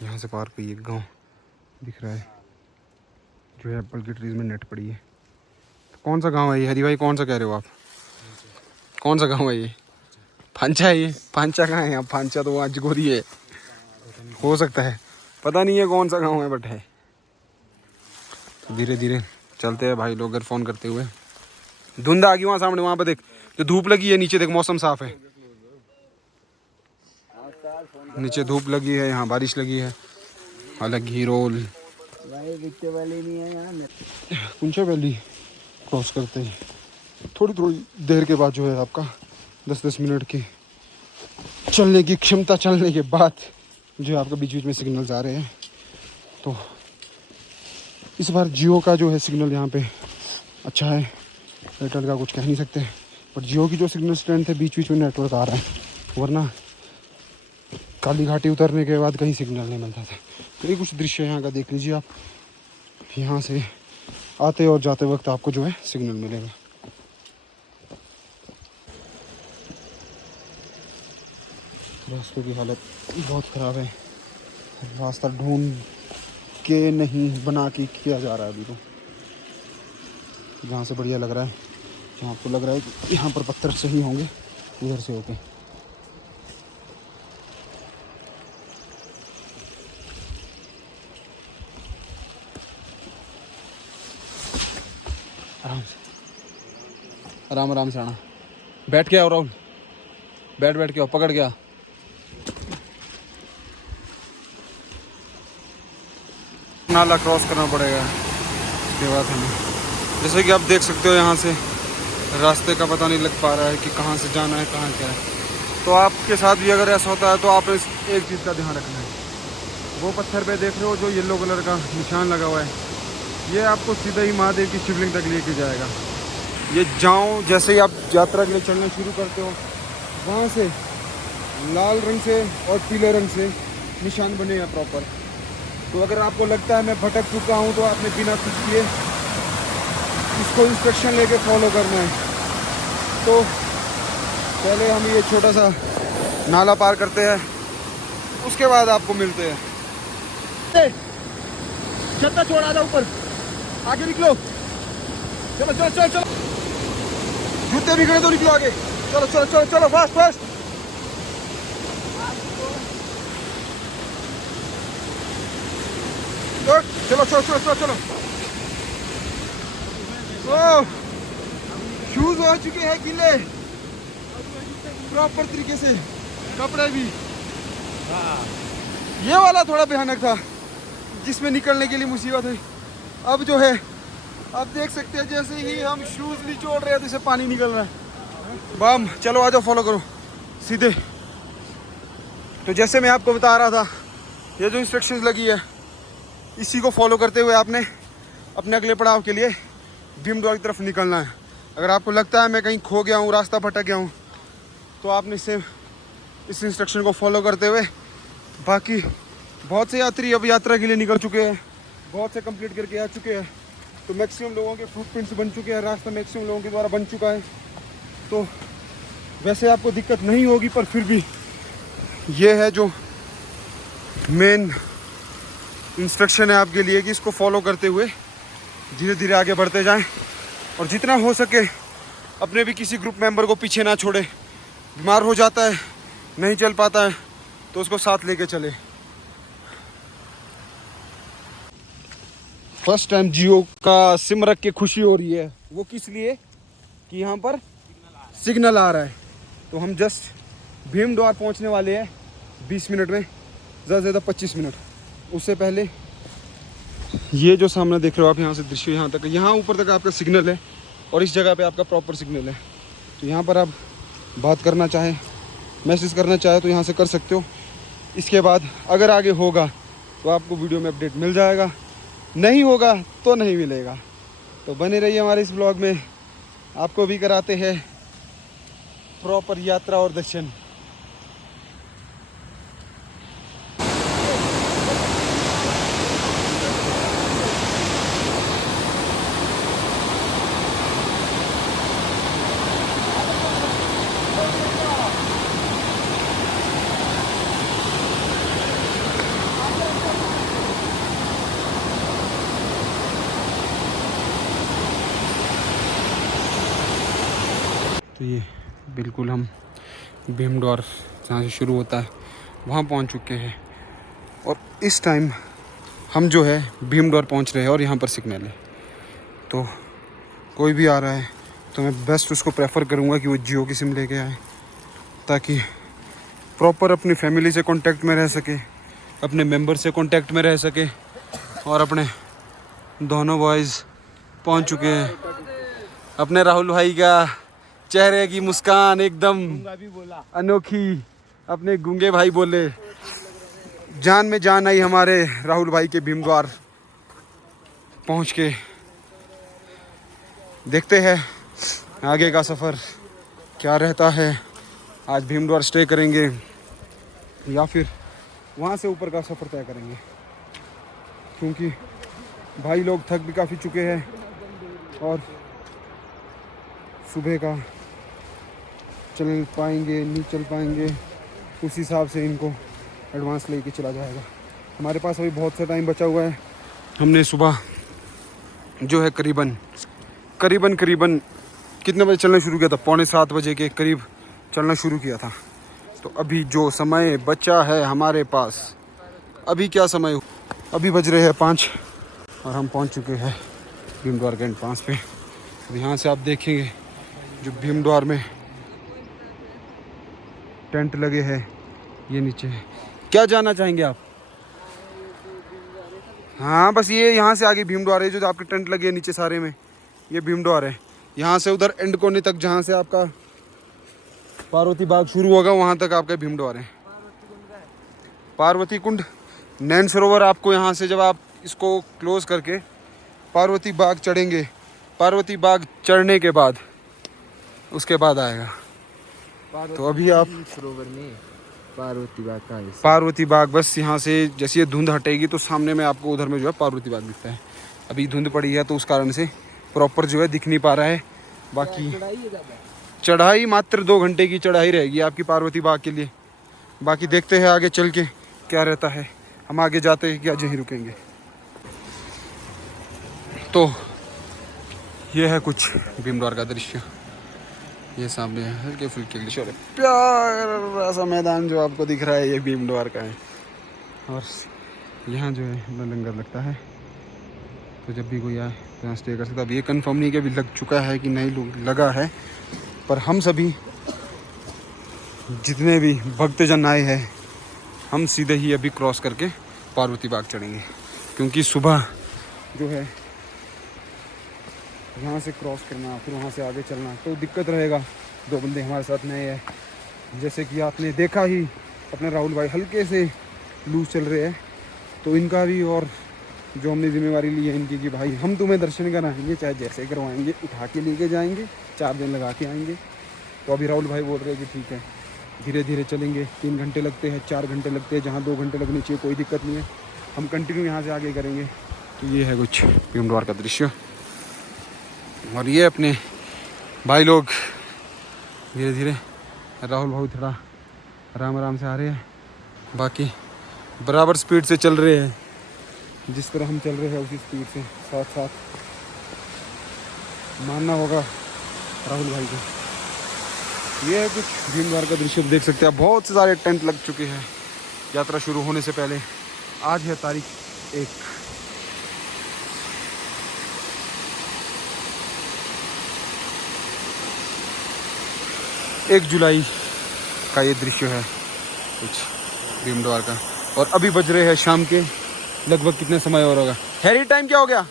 यहाँ से पार कोई एक गांव दिख रहा है जो है एप्पल की ट्रीज में नेट पड़ी है। तो कौन सा गांव है ये हरी भाई? कौन सा कह रहे हो आप? कौन सा गांव है ये? पांचा है ये? पांचा कहाँ है? यहाँ पांचा तो वहाँ जगोरी है, हो सकता है, पता नहीं है कौन सा गांव है, बट है। तो धीरे धीरे चलते हैं भाई लोग, अगर फ़ोन करते हुए। धुंध आ गई वहाँ सामने, वहाँ पर देख, जो धूप लगी है नीचे देख, मौसम साफ है। नीचे धूप लगी है, यहाँ बारिश लगी है। अलग ही रोल कुंछा वैली क्रॉस करते ही थोड़ी थोड़ी देर के बाद जो है आपका 10-10 मिनट की चलने की क्षमता चलने के बाद जो है आपका बीच बीच में सिग्नल्स आ रहे हैं। तो इस बार जियो का जो है सिग्नल यहाँ पे अच्छा है, एयरटेल का कुछ कह नहीं सकते, बट जियो की जो सिग्नल स्ट्रेंथ है बीच बीच में नेटवर्क आ रहा है, वरना काली घाटी उतरने के बाद कहीं सिग्नल नहीं मिलता था। तो ये कुछ दृश्य यहाँ का देख लीजिए आप। यहाँ से आते और जाते वक्त आपको जो है सिग्नल मिलेगा। रास्तों की हालत बहुत ख़राब है, रास्ता ढूंढ के नहीं बना के किया जा रहा है अभी तो। जहाँ से बढ़िया लग रहा है, जहाँ आपको लग रहा है कि यहाँ पर पत्थर सही होंगे, उधर से होके। आराम से, आराम आराम से आना। बैठ के आओ राहुल, बैठ के आओ, पकड़ के आ। नाला क्रॉस करना पड़ेगा इसके बाद हमें। जैसे कि आप देख सकते हो यहाँ से रास्ते का पता नहीं लग पा रहा है कि कहाँ से जाना है, कहाँ क्या है। तो आपके साथ भी अगर ऐसा होता है तो आप एक चीज़ का ध्यान रखना है। वो पत्थर पे देख रहे हो जो येलो कलर का निशान लगा हुआ है, ये आपको सीधा ही महादेव की शिवलिंग तक लेके जाएगा। ये जाओ जैसे ही आप यात्रा के लिए चलना शुरू करते हो, वहाँ से लाल रंग से और पीले रंग से निशान बने हैं प्रॉपर। तो अगर आपको लगता है मैं भटक चुका हूँ तो आपने बिना कुछ किए इसको इंस्ट्रक्शन लेके फॉलो करना है। तो पहले हम ये छोटा सा नाला पार करते हैं, उसके बाद आपको मिलते हैं। छत्ता छोड़ा था ऊपर, आगे निकलो, चलो चलो चलो चलो, जूते बिगड़े तो निकलो आगे, चलो चलो चलो चलो, फास्ट फास्ट। चलो चलो चलो चलो चलो। ओह, शूज हो चुके हैं गीले प्रॉपर तरीके से, कपड़े भी। ये वाला थोड़ा भयानक था जिसमें निकलने के लिए मुसीबत हुई। अब जो है आप देख सकते हैं जैसे ही हम शूज निचोड़ रहे हैं तो इसे पानी निकल रहा है। बम, चलो आ जाओ, फॉलो करो सीधे। तो जैसे मैं आपको बता रहा था, ये जो इंस्ट्रक्शंस लगी है इसी को फॉलो करते हुए आपने अपने अगले पड़ाव के लिए भीमद्वार की तरफ निकलना है। अगर आपको लगता है मैं कहीं खो गया हूँ, रास्ता भटक गया हूँ, तो आपने इस इंस्ट्रक्शन को फॉलो करते हुए, बाकी बहुत से यात्री अब यात्रा के लिए निकल चुके हैं, बहुत से कंप्लीट करके आ चुके हैं। तो मैक्सिमम लोगों के फुटप्रिंट्स बन चुके हैं, रास्ता मैक्सिमम लोगों के द्वारा बन चुका है। तो वैसे आपको दिक्कत नहीं होगी, पर फिर भी ये है जो मेन इंस्ट्रक्शन है आपके लिए कि इसको फॉलो करते हुए धीरे धीरे आगे बढ़ते जाएं और जितना हो सके अपने भी किसी ग्रुप मेंबर को पीछे ना छोड़े। बीमार हो जाता है, नहीं चल पाता है, तो उसको साथ लेके चले। फर्स्ट टाइम जियो का सिम रख के खुशी हो रही है। वो किस लिए कि यहाँ पर सिग्नल आ रहा है। तो हम जस्ट भीमद्वार पहुँचने वाले हैं 20 मिनट में, ज़्यादा से ज़्यादा 25 मिनट। उससे पहले ये जो सामने देख रहे हो आप, यहाँ से दृश्य यहाँ तक, यहाँ ऊपर तक आपका सिग्नल है और इस जगह पे आपका प्रॉपर सिग्नल है। तो यहाँ पर आप बात करना चाहें, मैसेज करना चाहे तो यहाँ से कर सकते हो। इसके बाद अगर आगे होगा तो आपको वीडियो में अपडेट मिल जाएगा, नहीं होगा तो नहीं मिलेगा। तो बने रहिए हमारे इस ब्लॉग में, आपको भी कराते हैं प्रॉपर यात्रा और दर्शन। तो ये बिल्कुल हम भीमद्वार जहाँ से शुरू होता है वहाँ पहुँच चुके हैं और इस टाइम हम जो है भीमद्वार पहुँच रहे हैं और यहाँ पर सिग्नल है। तो कोई भी आ रहा है तो मैं बेस्ट उसको प्रेफर करूँगा कि वो जियो की सिम लेके आए, ताकि प्रॉपर अपनी फैमिली से कांटेक्ट में रह सके, अपने मेंबर से कांटेक्ट में रह सके। और अपने दोनों बॉयज़ पहुँच चुके हैं। अपने राहुल भाई का चेहरे की मुस्कान एकदम अनोखी, अपने गूंगे भाई बोले। जान में जान आई हमारे राहुल भाई के भीमद्वार पहुंच के। देखते हैं आगे का सफ़र क्या रहता है। आज भीमद्वार स्टे करेंगे या फिर वहाँ से ऊपर का सफ़र तय करेंगे, क्योंकि भाई लोग थक भी काफ़ी चुके हैं और सुबह का चल पाएंगे नहीं चल पाएंगे उस हिसाब से इनको एडवांस लेके चला जाएगा। हमारे पास अभी बहुत सा टाइम बचा हुआ है। हमने सुबह जो है करीबन कितने बजे चलना शुरू किया था? 6:45 बजे के करीब चलना शुरू किया था। तो अभी जो समय बचा है हमारे पास, अभी क्या समय, अभी बज रहे हैं 5 और हम पहुंच चुके हैं भीमद्वार के एंड 5 पे। अब यहाँ से आप देखेंगे जो भीमद्वार में टेंट लगे हैं ये नीचे है। क्या जानना चाहेंगे आप? हाँ बस ये यहाँ से आगे भीमद्वार है, जो आपके टेंट लगे हैं नीचे सारे में, ये भीमद्वार है। यहाँ से उधर एंड कोने तक जहाँ से आपका पार्वती बाग शुरू होगा वहाँ तक आपका भीमद्वार है। पार्वती कुंड नैन सरोवर आपको यहाँ से जब आप इसको क्लोज करके पार्वती बाग चढ़ेंगे, पार्वती बाग चढ़ने के बाद उसके बाद आएगा। तो अभी आप सरोवर में पार्वती बाग का है। पार्वती बाग बस यहाँ से जैसे ये धुंध हटेगी तो सामने में आपको उधर में जो है पार्वती बाग दिखता है। अभी धुंध पड़ी है तो उस कारण से प्रॉपर जो है दिख नहीं पा रहा है। बाकी चढ़ाई मात्र 2 घंटे की चढ़ाई रहेगी आपकी पार्वती बाग के लिए। बाकी देखते हैं आगे चल के क्या रहता है। हम आगे जाते हैं कि आज यहीं रुकेंगे। तो ये है कुछ भीमद्वार का दृश्य। ये सामने है हल्के फुल्के दृश्य, प्यारा सा मैदान जो आपको दिख रहा है ये भीमद्वार का है। और यहाँ जो है लंगर लगता है, तो जब भी कोई आए तो यहाँ स्टे कर सकता है। अब ये कंफर्म नहीं कि अभी लग चुका है कि नहीं लगा है, पर हम सभी जितने भी भक्तजन आए हैं हम सीधे ही अभी क्रॉस करके पार्वती बाग चढ़ेंगे, क्योंकि सुबह जो है यहाँ से क्रॉस करना फिर वहाँ से आगे चलना तो दिक्कत रहेगा। 2 बंदे हमारे साथ नए हैं, जैसे कि आपने देखा ही अपने राहुल भाई हल्के से लूज चल रहे हैं, तो इनका भी और जो हमने जिम्मेवारी ली है इनकी कि भाई हम तुम्हें दर्शन कराएंगे, चाहे जैसे करवाएंगे, उठा के लेके जाएंगे, 4 दिन लगा के आएंगे। तो अभी राहुल भाई बोल रहे हैं कि ठीक है धीरे धीरे चलेंगे, 3 घंटे लगते हैं, 4 घंटे लगते हैं, जहाँ 2 घंटे लगनी चाहिए कोई दिक्कत नहीं है, हम कंटिन्यू यहाँ से आगे करेंगे। तो ये है कुछ भीमद्वार का दृश्य। और ये अपने भाई लोग धीरे धीरे, राहुल भाई थोड़ा आराम आराम से आ रहे हैं, बाकी बराबर स्पीड से चल रहे हैं, जिस तरह हम चल रहे हैं उसी स्पीड से साथ साथ मानना होगा राहुल भाई को। ये है कुछ भीमद्वार का दृश्य देख सकते हैं आप। बहुत से सारे टेंट लग चुके हैं यात्रा शुरू होने से पहले। आज है तारीख 1। जुलाई का ये दृश्य है कुछ भीमद्वार का। और अभी बज रहे हैं शाम के लगभग कितने समय और होगा हैरी? टाइम क्या हो गया?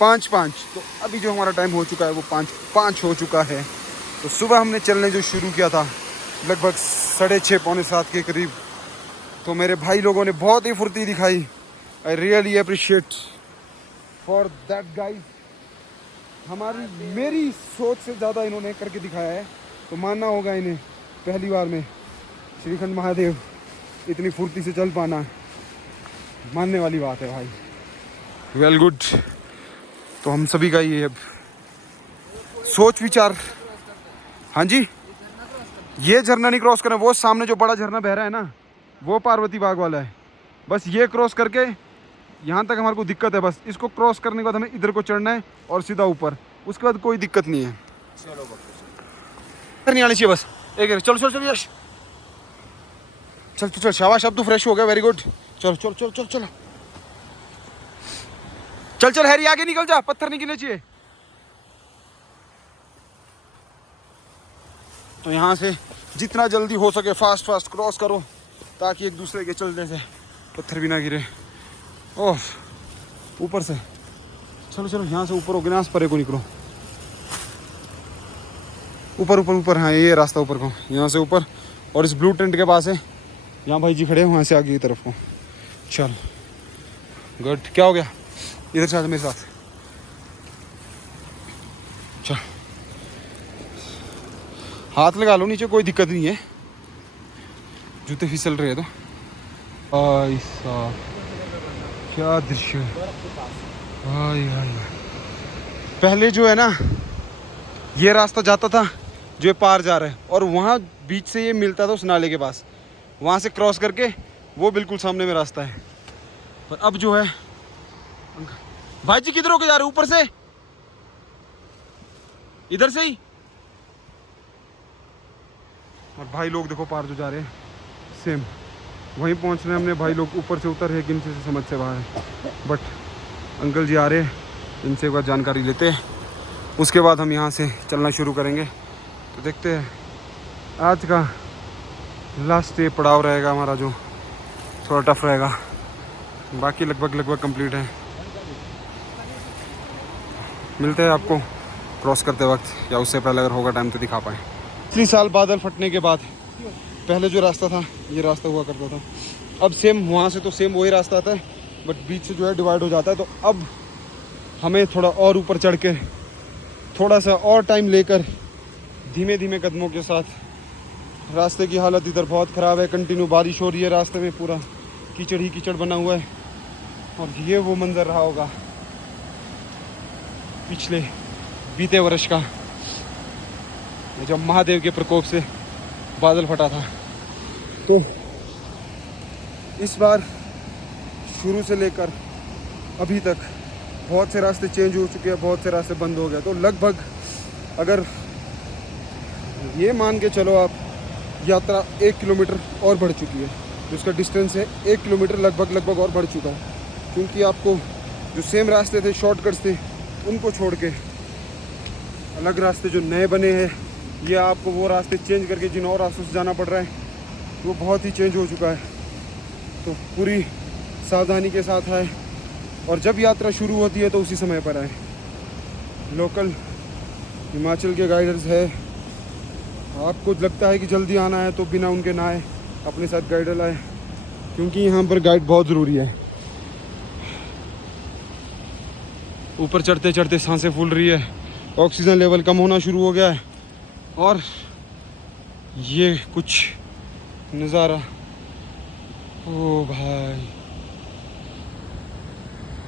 5:05। तो अभी जो हमारा टाइम हो चुका है वो 5:05 हो चुका है। तो सुबह हमने चलने जो शुरू किया था लगभग 6:30 पौने 7 के करीब, तो मेरे भाई लोगों ने बहुत ही फुर्ती दिखाई। I really appreciate for that guys. मेरी सोच से ज़्यादा इन्होंने करके दिखाया है, तो मानना होगा इन्हें। पहली बार में श्रीखंड महादेव इतनी फुर्ती से चल पाना मानने वाली बात है भाई। Well good. तो हम सभी का ये अब सोच विचार। हाँ जी, ये झरना नहीं क्रॉस करना, वो सामने जो बड़ा झरना बह रहा है ना वो पार्वती बाग वाला है। बस ये क्रॉस करके यहाँ तक हमारे को दिक्कत है, बस इसको क्रॉस करने के बाद हमें इधर को चढ़ना है और सीधा ऊपर, उसके बाद कोई दिक्कत नहीं है। नहीं आनी चाहिए बस एक। चलो चलो चलो यश, चल चल शाबाश, अब तू फ्रेश हो गया, वेरी गुड। चलो चलो चलो चलो चलो चल चल हैरी आगे निकल जा, पत्थर नहीं गिरने चाहिए। तो यहाँ से जितना जल्दी हो सके फास्ट फास्ट क्रॉस करो, ताकि एक दूसरे के चलने से पत्थर भी ना गिरे। ओह ऊपर से चलो चलो, यहाँ से ऊपर हो गया, परे को निकलो, ऊपर ऊपर ऊपर। हाँ ये रास्ता ऊपर को, यहाँ से ऊपर। और इस ब्लू टेंट के पास है, यहाँ भाई जी खड़े हैं, वहाँ से आगे की तरफ को। चल गुड। क्या हो गया? इधर से आ मेरे साथ। चल हाथ लगा लो नीचे, कोई दिक्कत नहीं है, जूते फिसल रहे हैं तो। क्या दृश्य है भाई भाई। पहले जो है ना ये रास्ता जाता था जो ये पार जा रहा है, और वहाँ बीच से ये मिलता था उस नाले के पास, वहाँ से क्रॉस करके वो बिल्कुल सामने में रास्ता है। पर अब जो है भाई जी किधर होके जा रहे हो? ऊपर से, इधर से ही। और भाई लोग देखो पार जो जा रहे हैं सेम वहीं पहुंच रहे हैं। हमने भाई लोग ऊपर से उतर है, किन से समझ से बाहर है। बट अंकल जी आ रहे हैं, इनसे एक बार जानकारी लेते हैं, उसके बाद हम यहाँ से चलना शुरू करेंगे। तो देखते हैं आज का लास्ट डे पड़ाव रहेगा हमारा, जो थोड़ा टफ रहेगा। बाकी लगभग कंप्लीट है। मिलते हैं आपको क्रॉस करते वक्त, या उससे पहले अगर होगा टाइम तो दिखा पाए। इतनी साल बादल फटने के बाद पहले जो रास्ता था ये रास्ता हुआ करता था, अब सेम वहाँ से तो सेम वही रास्ता आता है, बट बीच से जो है डिवाइड हो जाता है। तो अब हमें थोड़ा और ऊपर चढ़ के थोड़ा सा और टाइम लेकर धीमे धीमे कदमों के साथ। रास्ते की हालत इधर बहुत ख़राब है, कंटिन्यू बारिश हो रही है, रास्ते में पूरा कीचड़ ही कीचड़ बना हुआ है। और ये वो मंज़र रहा होगा पिछले बीते वर्ष का, जब महादेव के प्रकोप से बादल फटा था। तो इस बार शुरू से लेकर अभी तक बहुत से रास्ते चेंज हो चुके हैं, बहुत से रास्ते बंद हो गए। तो लगभग अगर ये मान के चलो आप, यात्रा 1 किलोमीटर और बढ़ चुकी है। तो इसका डिस्टेंस है 1 किलोमीटर लगभग और बढ़ चुका है, क्योंकि आपको जो सेम रास्ते थे, शॉर्टकट्स थे, उनको छोड़ के अलग रास्ते जो नए बने हैं, ये आपको वो रास्ते चेंज करके जिन और रास्तों से जाना पड़ रहा है, वो बहुत ही चेंज हो चुका है। तो पूरी सावधानी के साथ आए, और जब यात्रा शुरू होती है तो उसी समय पर आए। लोकल हिमाचल के गाइडर्स है, आपको लगता है कि जल्दी आना है तो बिना उनके ना आए, अपने साथ गाइडर लाए, क्योंकि यहाँ पर गाइड बहुत ज़रूरी है। ऊपर चढ़ते चढ़ते सांसें फूल रही है, ऑक्सीजन लेवल कम होना शुरू हो गया है, और ये कुछ नज़ारा, ओ भाई।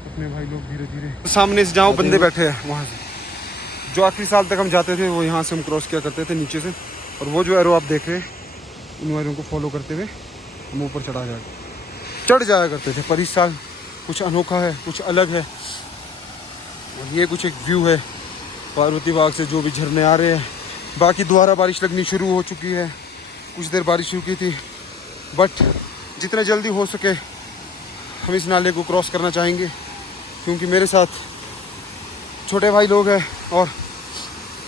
अपने भाई लोग धीरे धीरे सामने से जहाँ बंदे बैठे हैं वहाँ से, जो आखिरी साल तक हम जाते थे वो यहाँ से हम क्रॉस किया करते थे नीचे से, और वो जो एरो आप देख रहे हैं उन एरो को फॉलो करते हुए हम ऊपर चढ़ जाया करते थे। पर इस साल कुछ अनोखा है, कुछ अलग है। और ये कुछ एक व्यू है पार्वती बाग से, जो भी झरने आ रहे हैं। बाकी दोबारा बारिश लगनी शुरू हो चुकी है, कुछ देर बारिश रुकी थी, बट जितना जल्दी हो सके हम इस नाले को क्रॉस करना चाहेंगे, क्योंकि मेरे साथ छोटे भाई लोग हैं और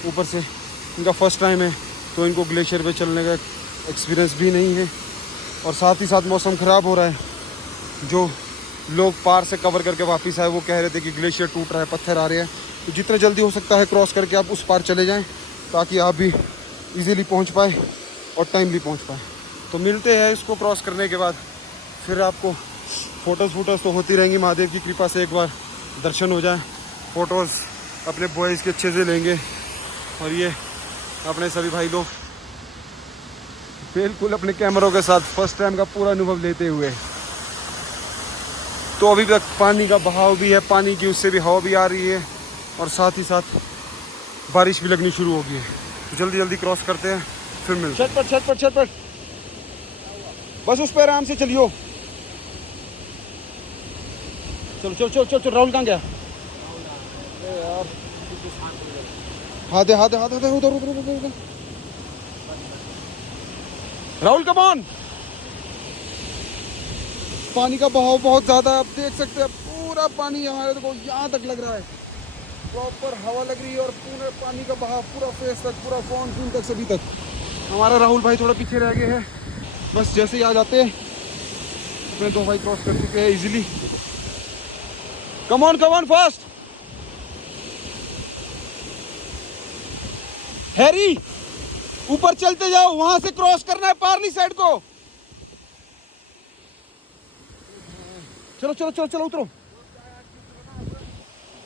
ऊपर से इनका फर्स्ट टाइम है, तो इनको ग्लेशियर पे चलने का एक्सपीरियंस भी नहीं है। और साथ ही साथ मौसम ख़राब हो रहा है, जो लोग पार से कवर करके वापस आए वो कह रहे थे कि ग्लेशियर टूट रहा है, पत्थर आ रहे हैं। तो जितना जल्दी हो सकता है क्रॉस करके आप उस पार चले जाएं, ताकि आप भी इजीली पहुंच पाए और टाइमली पहुंच पाए। तो मिलते हैं इसको क्रॉस करने के बाद, फिर आपको फ़ोटोज़ तो होती रहेंगी, महादेव की कृपा से एक बार दर्शन हो जाए। फ़ोटोज़ अपने बॉयज़ के अच्छे से लेंगे, और ये अपने सभी भाई लोग बिल्कुल अपने कैमरों के साथ फर्स्ट टाइम का पूरा अनुभव लेते हुए। तो अभी तक पानी का बहाव भी है, पानी की उससे भी हवा भी आ रही है, और साथ ही साथ बारिश भी लगनी शुरू हो गई है। तो जल्दी जल्दी क्रॉस करते हैं, फिर मिलते हैं। छत पर बस उस पर आराम से चलियो। चलो राहुल कहाँ गया? यार हाथ उधर। Rahul come on. पानी का बहाव बहुत ज़्यादा है, आप देख सकते हैं पूरा पानी हमारे को यहाँ तक लग रहा है, प्रॉपर हवा लग रही है, और पूरा पानी का बहाव पूरा फेस तक, पूरा फोन तक, सभी तक। हमारा राहुल भाई थोड़ा पीछे रह गए हैं, बस जैसे ही आ जाते हैं अपने 2 भाई क्रॉस कर चुके हैं easily. Come on fast. Harry ऊपर चलते जाओ, वहां से क्रॉस करना है पारली साइड को। चलो उतरो,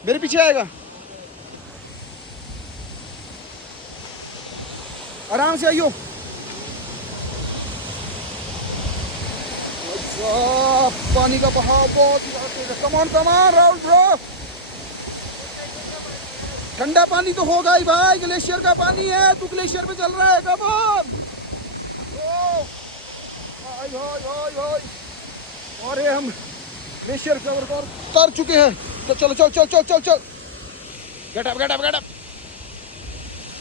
मेरे पीछे आएगा। आराम से आइयो। पानी का बहाव बहुत ही तेज है। कम ऑन राहुल ब्रो, ठंडा पानी तो होगा ही भाई, ग्लेशियर का पानी है, तू ग्लेशियर पे चल रहा है। कम ऑन, और ये हम ग्लेशियर कवर कर चुके हैं। तो चलो चल चल चल चल चल, get up get up get up,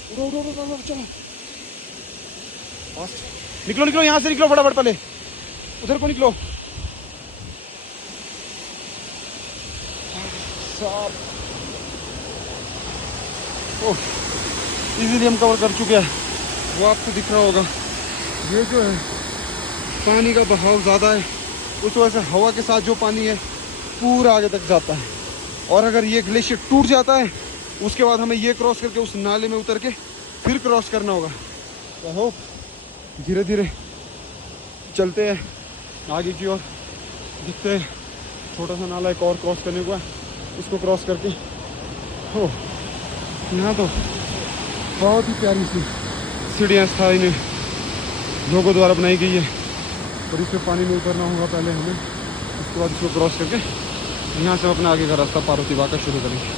चलो निकलो निकलो, यहाँ से निकलो फटाफट, पहले उधर को निकलो। इजीली हम कवर कर चुके हैं। वो आपको दिख रहा होगा, ये जो है पानी का बहाव ज़्यादा है, उस वजह से हवा के साथ जो पानी है पूरा आगे तक जाता है। और अगर ये ग्लेशियर टूट जाता है, उसके बाद हमें ये क्रॉस करके उस नाले में उतर के फिर क्रॉस करना होगा। तो होप धीरे धीरे चलते हैं आगे की ओर, दिखते हैं छोटा सा नाला एक और क्रॉस करने को है, उसको क्रॉस करके हो। यहाँ तो बहुत ही प्यारी सी सीढ़ियाँ स्थायी लोगों द्वारा बनाई गई है, और इसमें पानी में उतरना होगा पहले हमें, उसके बाद इसको क्रॉस करके यहाँ से हम अपना आगे का रास्ता पार्वती बाग का शुरू करेंगे।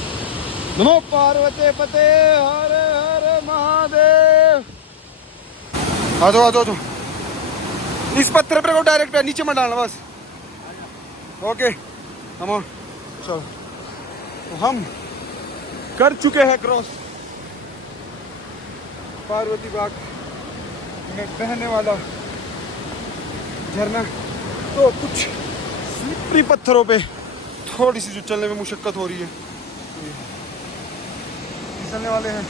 नमो पार्वती पते हर हर महादेव। आ जाओ आ जाओ आ जाओ, इस पत्थर पे को डायरेक्ट है, नीचे मत डालना बस। ओके हम चलो, तो हम कर चुके हैं क्रॉस पार्वती बाग में बहने वाला झरना। तो कुछ स्लिपरी पत्थरों पे थोड़ी सी जो चलने में मुशक्कत हो रही है, फिसलने वाले हैं।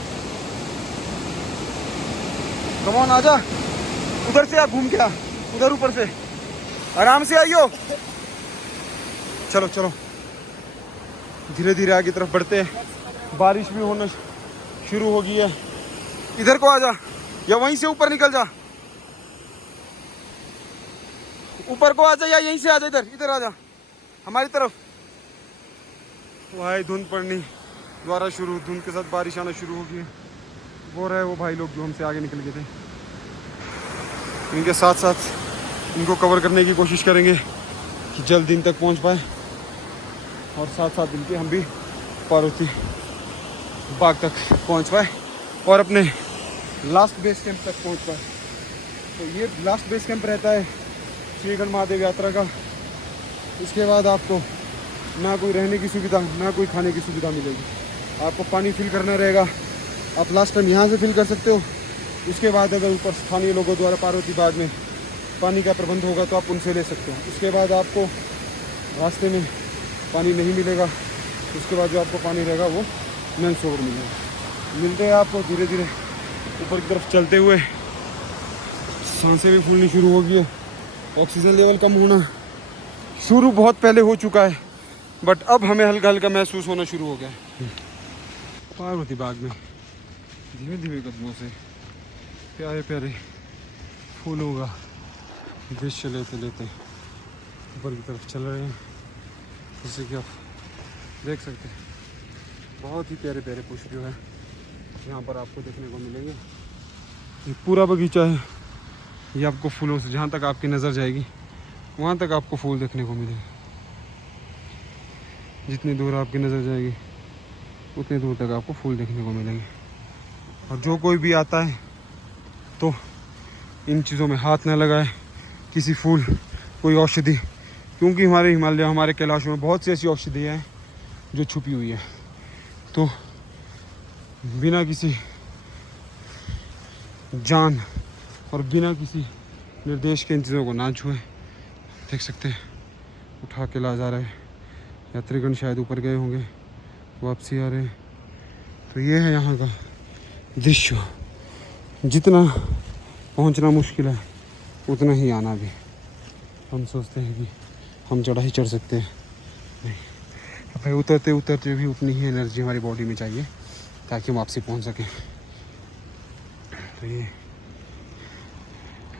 कम ऑन आजा, उधर से आप घूम के आ, उधर ऊपर से आराम से आइयो। चलो चलो धीरे धीरे आगे तरफ बढ़ते हैं। बारिश भी होना शुरू हो गई है। इधर को आजा, या वहीं से ऊपर निकल जा, ऊपर को आजा, या यहीं से आजा, इधर इधर आजा हमारी तरफ। भाई धुंध पड़नी द्वारा शुरू, धुंध के साथ बारिश आना शुरू हो गई है। वो रहे वो भाई लोग जो हमसे आगे निकल गए थे, इनके साथ साथ इनको कवर करने की कोशिश करेंगे कि जल्द दिन तक पहुंच पाए, और साथ साथ इनके हम भी पार्वती बाग तक पहुंच पाए और अपने लास्ट बेस कैंप तक पहुंच पाए। तो ये लास्ट बेस कैंप रहता है श्रीगढ़ महादेव यात्रा का। इसके बाद आपको ना कोई रहने की सुविधा, ना कोई खाने की सुविधा मिलेगी। आपको पानी फिल करना रहेगा, आप लास्ट टाइम यहाँ से फिल कर सकते हो। उसके बाद अगर ऊपर स्थानीय लोगों द्वारा पार्वती बाग में पानी का प्रबंध होगा तो आप उनसे ले सकते हो। उसके बाद आपको रास्ते में पानी नहीं मिलेगा, उसके बाद जो आपको पानी रहेगा वो नल सरोवर मिलेगा। मिलते हैं आपको धीरे धीरे ऊपर की तरफ चलते हुए। सांसें भी फूलनी शुरू हो गई है, ऑक्सीजन लेवल कम होना शुरू बहुत पहले हो चुका है, बट अब हमें हल्का हल्का महसूस होना शुरू हो गया है। पार्वती बाग में धीमे धीमे कदमों से प्यारे प्यारे फूलों का दृश्य लेते लेते ऊपर की तरफ चल रहे हैं। जैसे कि आप देख सकते हैं, बहुत ही प्यारे प्यारे पुष्प जो है यहाँ पर आपको देखने को मिलेंगे। ये पूरा बगीचा है, ये आपको फूलों से, जहाँ तक आपकी नज़र जाएगी वहाँ तक आपको फूल देखने को मिलेंगे। जितनी दूर आपकी नज़र जाएगी उतनी दूर तक आपको फूल देखने को मिलेंगे। और जो कोई भी आता है तो इन चीज़ों में हाथ न लगाए, किसी फूल, कोई औषधि, क्योंकि हमारे हिमालय, हमारे कैलाश में बहुत सी ऐसी औषधियाँ हैं जो छुपी हुई है। तो बिना किसी जान और बिना किसी निर्देश के इन चीज़ों को ना छुए। देख सकते हैं उठा के ला जा रहे हैं, यात्रीगण शायद ऊपर गए होंगे, वापसी आ रहे हैं। तो ये है यहाँ का दृश्य। जितना पहुँचना मुश्किल है उतना ही आना भी। हम सोचते हैं कि हम चढ़ाई चढ़ सकते हैं, नहीं, भाई उतरते उतरते भी उतनी ही एनर्जी हमारी बॉडी में चाहिए ताकि हम वापसी पहुँच सकें। तो ये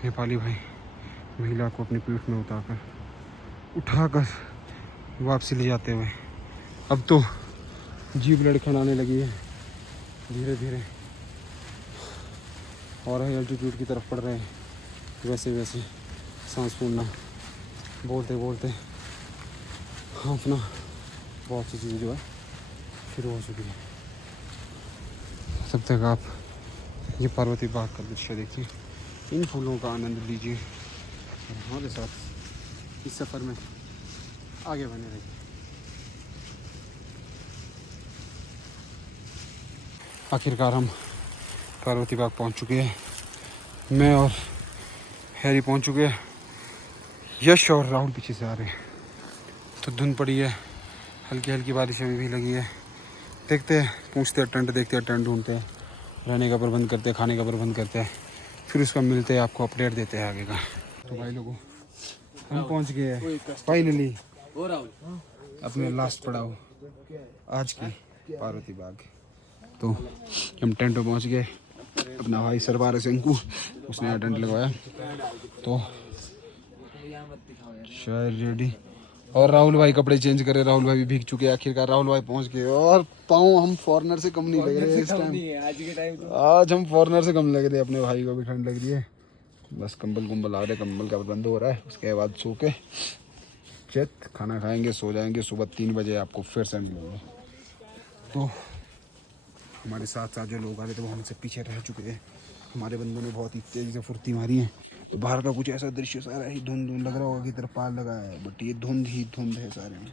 नेपाली भाई महिला को अपनी पीठ में उठाकर वापसी ले जाते हुए, अब तो जीभ लड़खड़ाने लगी है धीरे धीरे, और हाई एल्टीट्यूड की तरफ पड़ रहे हैं। वैसे वैसे सांस फूलना, बोलते बोलते हाँ अपना बहुत सी चीज़ें जो है शुरू हो चुकी है। तब तक आप ये पार्वती बाग का दृश्य देखिए, इन फूलों का आनंद लीजिए और हमारे साथ इस सफ़र में आगे बने रहिए। आखिरकार हम पार्वती बाग पहुंच चुके हैं। मैं और हैरी पहुंच चुके हैं। यश और राहुल पीछे से आ रहे हैं। तो धुंध पड़ी है, हल्की हल्की बारिश अभी भी लगी है। देखते हैं, पूछते हैं टेंट, देखते हैं टेंट ढूंढते हैं, रहने का प्रबंध करते हैं, खाने का प्रबंध करते हैं, फिर उसका मिलते हैं, आपको अपडेट देते हैं आगे का। तो भाई लोगों हम पहुंच गए हैं फाइनली अपने लास्ट पड़ाव आज की पार्वती बाग। तो हम टेंट पे पहुंच गए। अपना भाई सरबार सिंकू उसने यहाँ टेंट लगवाया, तो शायद रेडी। और राहुल भाई कपड़े चेंज करे, राहुल भाई भी भीग चुके हैं। आखिरकार राहुल भाई पहुंच गए और पाँव हम फॉरेनर से कम नहीं लग रहे इस टाइम। आज हम फॉरेनर से कम लग रहे, अपने भाई को भी ठंड लग रही है। बस कंबल कुंबल आ रहे, कंबल का प्रबंध हो रहा है। उसके बाद सो के चेत खाना खाएंगे, सो जाएंगे। सुबह 3 बजे आपको फिर से मिलेंगे। तो हमारे साथ साथ जो लोग आ रहे थे वो हमसे पीछे रह चुके हैं। हमारे बंदों ने बहुत ही तेज़ी से फुर्ती मारी है। तो बाहर का कुछ ऐसा दृश्य सारा ही धुंध धुंध लग रहा होगा कि तरपाल लगा है, बट ये धुंध ही धुंध है सारे में।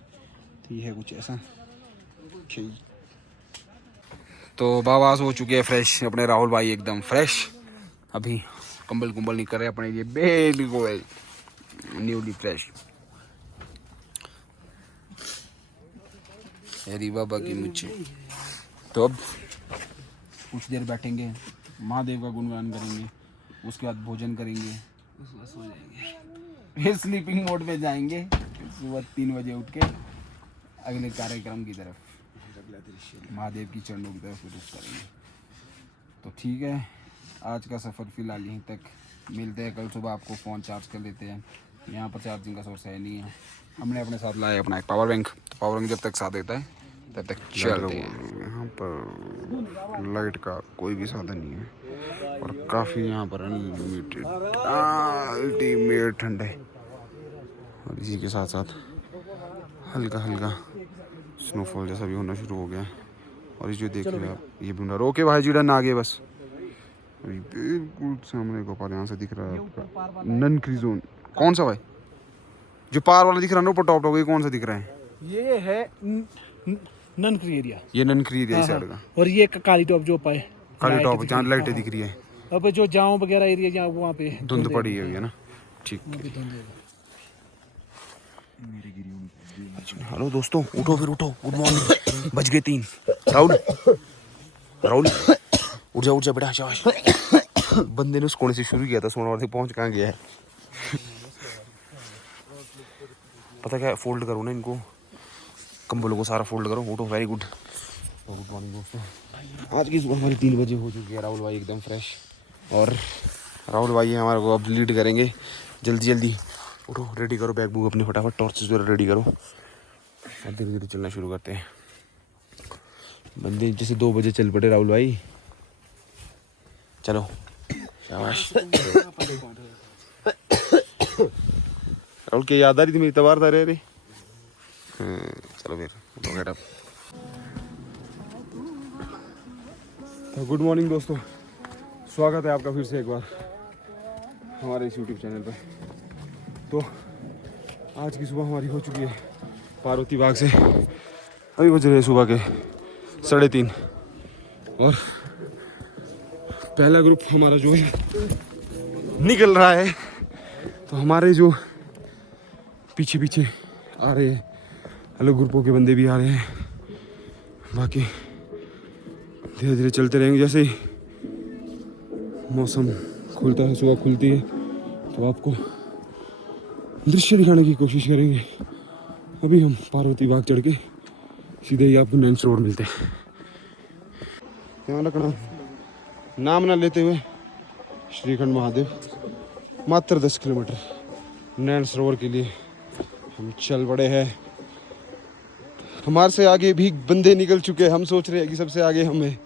तो ये है कुछ ऐसा। तो बाबा हो चुके हैं फ्रेश, अपने राहुल भाई एकदम फ्रेश। अभी कंबल कुंबल नहीं कर रहे अपने लिए, बिल्कुल न्यूली फ्रेश। हरी बाबा की मुझे। तो अब कुछ देर बैठेंगे, महादेव का गुणगान करेंगे, उसके बाद भोजन करेंगे, उसके बाद सो जाएंगे, फिर स्लीपिंग मोड पे जाएंगे। सुबह 3 बजे उठ के अगले कार्यक्रम की तरफ, महादेव की चरणों की तरफ रुख करेंगे। तो ठीक है, आज का सफ़र फ़िलहाल यहीं तक। मिलते हैं कल सुबह, आपको फ़ोन चार्ज कर लेते हैं। यहाँ पर चार्जिंग का सोर्स है नहीं है। हमने अपने साथ लाया अपना एक पावर बैंक। तो पावर बैंक जब तक साथ देता है तब तक चलते हैं। यहाँ पर लाइट का कोई भी साधन नहीं है और काफ़ी यहाँ पर अनलिमिटेड अल्टीमेट ठंड है। और इसी के साथ साथ हल्का हल्का स्नोफॉल जैसा भी होना शुरू हो गया है। और ये जो देख रहे हैं आप, ये भी रोके भाई जी डन आगे बस। बिल्कुल सामने गोपाल यहाँ से दिख रहा है आपका नन क्रीजोन। कौन सा भाई? जो पार वाला दिख रहा है ना ऊपर टॉप टॉप, ये कौन सा दिख रहा है? ये है ननक्री एरिया। ये ननक्री एरिया इस साइड का। और ये काली टॉप जो पाए, काली टॉप जहाँ लाइटें दिख रही है। अब जो जाऊँ वगैरह एरिया जहाँ वहाँ पे धुंध पड़ी है ना। ठीक। हेलो दोस्तों, उठो फिर उठो। Good morning. बज गए 3। राहुल राहुल उठ जा बेटा, शाबाश। बंदे ने उस कोने से शुरू किया था सोना, और पहुंच कहाँ गया है पता क्या? फोल्ड करो ना इनको, कंबलों को सारा फोल्ड करो। उठो, वेरी गुड। गुड मॉर्निंग दोस्तों। आज की सुबह हमारी 3 बजे हो चुकी है। राहुल भाई एकदम फ्रेश, और राहुल भाई हमारे को अब लीड करेंगे। जल्दी जल्दी उठो, रेडी करो बैग बुक अपने, फटाफट टॉर्चेस वगैरह रेडी करो। धीरे धीरे चलना शुरू करते हैं। बंदे जैसे 2 बजे चल पड़े राहुल भाई। चलो शाबाश। राहुल की याद आ रही थी मेरी तबार था रे। चलो फिर उठो, गेट अप। तो गुड मॉर्निंग दोस्तों, स्वागत है आपका फिर से एक बार हमारे इस यूट्यूब चैनल पर। तो आज की सुबह हमारी हो चुकी है पार्वती बाग से। अभी बज रहे सुबह के 3:30 और पहला ग्रुप हमारा जो है निकल रहा है। तो हमारे जो पीछे पीछे आ रहे हैं अलग ग्रुपों के बंदे भी आ रहे हैं। बाकी धीरे धीरे चलते रहेंगे। जैसे ही मौसम खुलता है, सुबह खुलती है, तो आपको दृश्य दिखाने की कोशिश करेंगे। अभी हम पार्वती बाग चढ़ के सीधे ही आपको नैन्स रोड मिलते हैं। ध्यान रखना, नाम ना लेते हुए श्रीखंड महादेव, मात्र 10 किलोमीटर नैन्स रोड के लिए हम चल पड़े हैं। हमारे से आगे भी बंदे निकल चुके हैं। हम सोच रहे हैं कि सबसे आगे हमें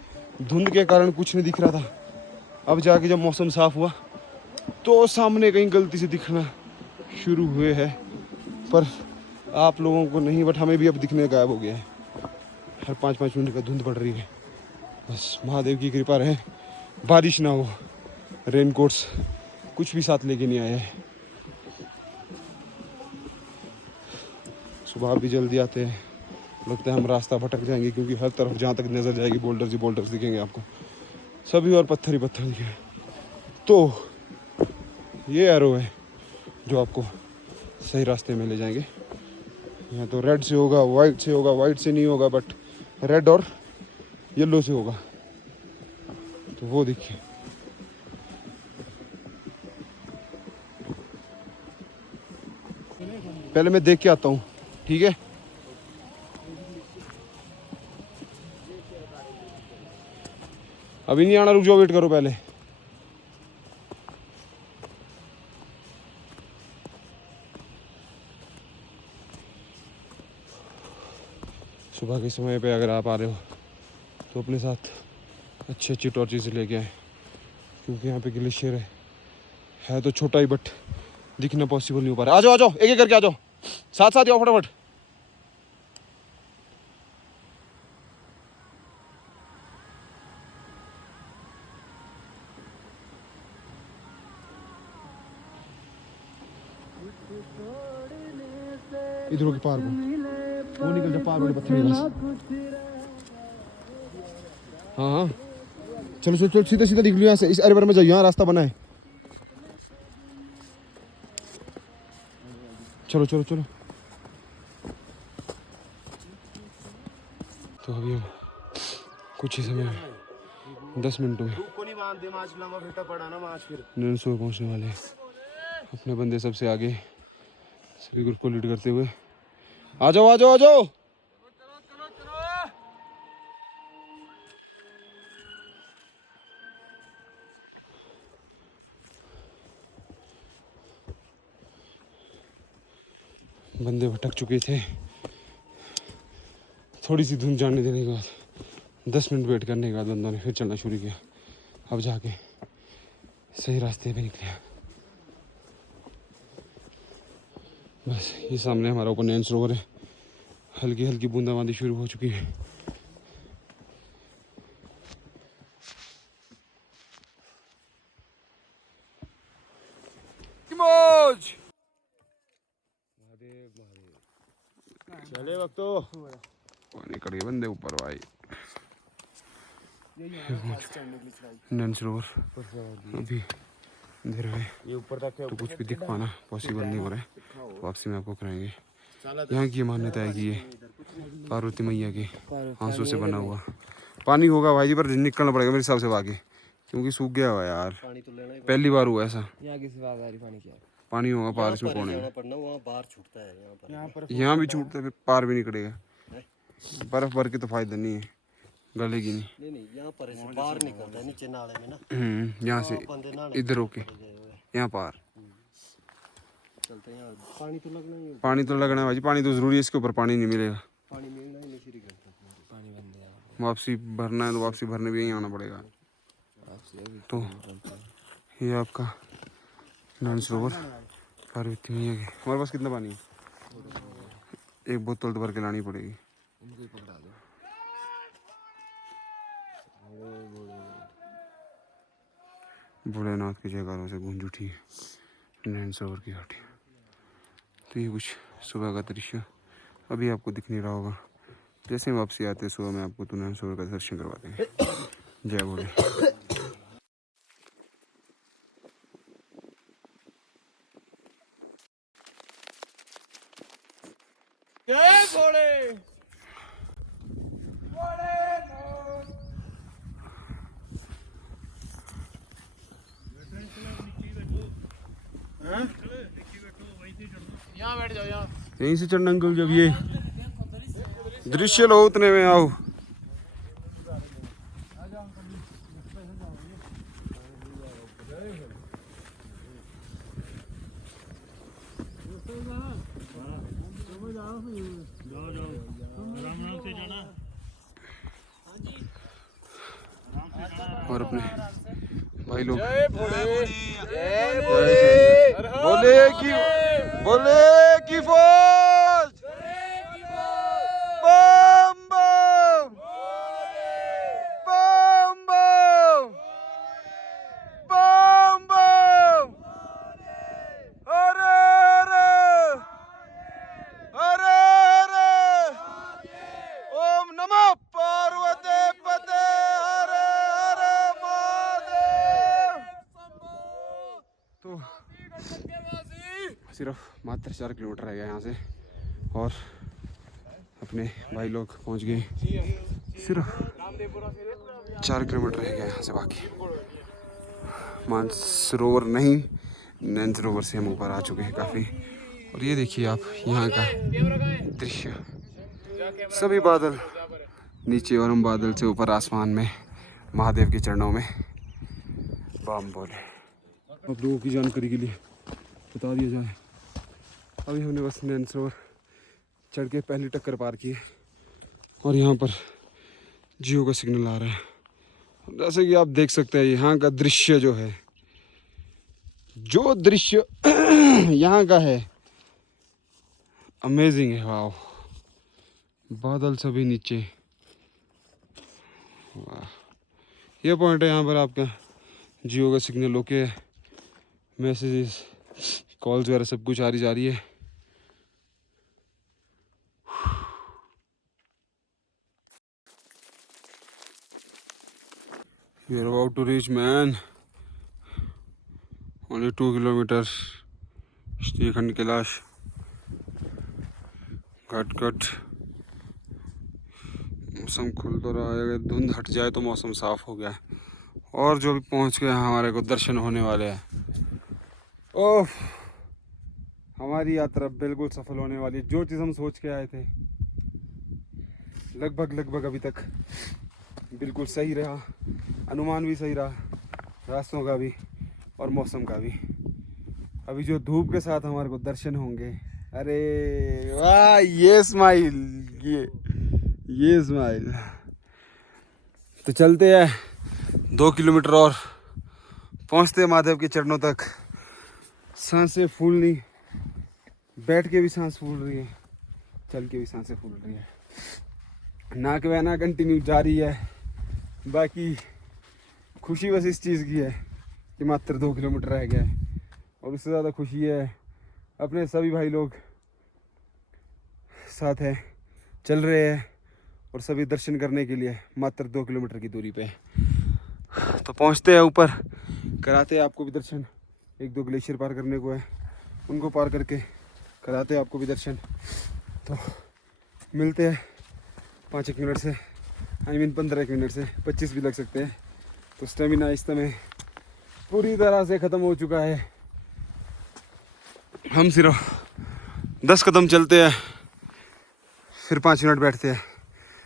धुंध के कारण कुछ नहीं दिख रहा था। अब जाके जब मौसम साफ हुआ तो सामने कहीं गलती से दिखना शुरू हुए हैं, पर आप लोगों को नहीं, बट हमें भी अब दिखने गायब हो गया है। हर 5-5 मिनट का धुंध पड़ रही है। बस महादेव की कृपा रहे, बारिश ना हो। रेनकोट्स कुछ भी साथ लेके नहीं आए हैं। सुबह भी जल्दी आते हैं, लगता है हम रास्ता भटक जाएंगे, क्योंकि हर तरफ जहाँ तक नज़र जाएगी बोल्डर्स ही बोल्डर्स दिखेंगे आपको, सभी और पत्थर ही पत्थर दिखेंगे। तो ये एरो है जो आपको सही रास्ते में ले जाएंगे। यहाँ तो रेड से होगा, वाइट से होगा, वाइट से नहीं होगा, बट रेड और येलो से होगा। तो वो देखिए, पहले मैं देख के आता हूँ, ठीक है? अभी नहीं आना, रुक जाओ, वेट करो पहले। सुबह के समय पे अगर आप आ रहे हो तो अपने साथ अच्छी टॉर्चेस लेके आए, क्योंकि यहाँ पे ग्लेशियर है तो छोटा ही, बट दिखना पॉसिबल नहीं हो पा रहा। आ जाओ आ जाओ, एक एक करके आ जाओ, साथ साथ आओ फटाफट। इधरों के पार को वो निकल जा, पार वाले पत्थर के पास। हाँ हाँ, चलो चलो चलो, सीधा सीधा निकलो यहाँ से, इस एरिया में जाइए, यहाँ रास्ता बना है। चलो चलो चलो। तो अभी हम कुछ ही समय में 10 मिनटों में नैनसोर पहुँचने वाले हैं। अपने बंदे सबसे आगे, सभी ग्रुप को लीड करते हुए। आ जाओ आ जाओ आ जाओ। बंदे भटक चुके थे, थोड़ी सी धुंध जाने देने के बाद 10 मिनट वेट करने के बाद बंदों ने फिर चलना शुरू किया। अब जाके सही रास्ते पे निकले। बस ये सामने हमारा ऊपर नैनसरोवर है, हल्की हल्की बूंदाबांदी शुरू हो चुकी है। चले वक्तो पानी कड़े बंदे ऊपर भाई। नैनसरोवर अभी अंधेरा है, ये ऊपर तक है, तो कुछ भी दिख पाना पॉसिबल नहीं हो रहा है। वापसी में आपको कराएंगे। यहाँ की मान्यता है कि ये पार्वती मैया के आंसू से बना हुआ पानी होगा भाई जी, पर निकलना पड़ेगा मेरे हिसाब से आगे, क्योंकि सूख गया हुआ यार। पहली बार हुआ ऐसा। पानी होगा पार, इसमें कौन है? यहाँ भी छूटता है, फिर पार भी निकलेगा। बर्फ भर के तो फायदा नहीं है, गलेगी नहीं। यहाँ पर बाहर निकलता है नीचे नाले में ना, यहाँ से इधर होके यहाँ पार चलते हैं। पानी तो लगना ही है, पानी तो लगना है भाई, पानी तो जरूरी है। इसके ऊपर पानी नहीं मिलेगा, पानी मिलना ही नहीं शुरू करता, पानी बंद है। वापसी भरना है तो वापसी भरने भी यहीं आना पड़ेगा। तो ये आपका नैनसरोवर पार्वती मैया के। हमारे पास कितना पानी है? एक बोतल तो भर के लानी पड़ेगी। भोलेनाथ की जयकारों से गूंज उठी है नैनसरोवर की घाटी। तो ये कुछ सुबह का दृश्य अभी आपको दिख नहीं रहा होगा। जैसे हम वापसी आते हैं सुबह में आपको तो नैनसरोवर का दर्शन करवा देंगे। जय भोले। जय भोले। यहाँ बैठ जाओ, यहाँ यहीं से चढ़ना अंकल। जब ये दृश्य लो उतने में आओ। और अपने भाई लोग भोले की फौज। सिर्फ मात्र 4 किलोमीटर रह गया यहाँ से और अपने भाई लोग पहुँच गए। सिर्फ 4 किलोमीटर रह गया यहाँ से बाकी। मानसरोवर नहीं, नैनसरोवर से हम ऊपर आ चुके हैं काफ़ी। और ये देखिए आप यहाँ का दृश्य, सभी बादल नीचे और हम बादल से ऊपर आसमान में महादेव के चरणों में बाम बोले। अब लोगों की जानकारी के लिए बता दिया जाए, अभी हमने बस नैनसरोवर चढ़ के पहली टक्कर पार की है और यहाँ पर जियो का सिग्नल आ रहा है। जैसे कि आप देख सकते हैं यहाँ का दृश्य जो है, जो दृश्य यहाँ का है अमेजिंग है। वाह, बादल सभी नीचे, वाह। ये पॉइंट है यहाँ पर आपका जियो का सिग्नल ओके है, मैसेजेस कॉल्स वगैरह सब कुछ आ रही जा रही है। We are about to reach, man. Only 2 kilometers. Shrikhand Kailash घट मौसम खुल तो रहा है, अगर धुंध हट जाए तो मौसम साफ हो गया है। और जो भी पहुंच गए हमारे को दर्शन होने वाले हैं। ओह, हमारी यात्रा बिल्कुल सफल होने वाली है। जो चीज़ हम सोच के आए थे लगभग अभी तक बिल्कुल सही रहा, अनुमान भी सही रहा, रास्तों का भी और मौसम का भी। अभी जो धूप के साथ हमारे को दर्शन होंगे, अरे वाह, ये स्माइल, ये स्माइल। तो चलते हैं 2 किलोमीटर और पहुंचते हैं महादेव के चरणों तक। सांसें फूलनी, बैठ के भी सांस फूल रही है, चल के भी सांसें फूल रही है। नाक बहना कंटिन्यू जारी है। बाकी खुशी बस इस चीज़ की है कि मात्र 2 किलोमीटर रह गया है और उससे ज़्यादा खुशी है अपने सभी भाई लोग साथ हैं, चल रहे हैं और सभी दर्शन करने के लिए मात्र 2 किलोमीटर की दूरी पे। तो पहुंचते हैं ऊपर, कराते हैं आपको भी दर्शन। 1-2 ग्लेशियर पार करने को है, उनको पार करके कराते हैं आपको भी दर्शन। तो मिलते हैं 5-1 मिनट से, 15-1 मिनट से, 25 भी लग सकते हैं। तो स्टेमिना इस समय पूरी तरह से ख़त्म हो चुका है। हम सिर्फ 10 कदम चलते हैं, फिर 5 मिनट बैठते हैं,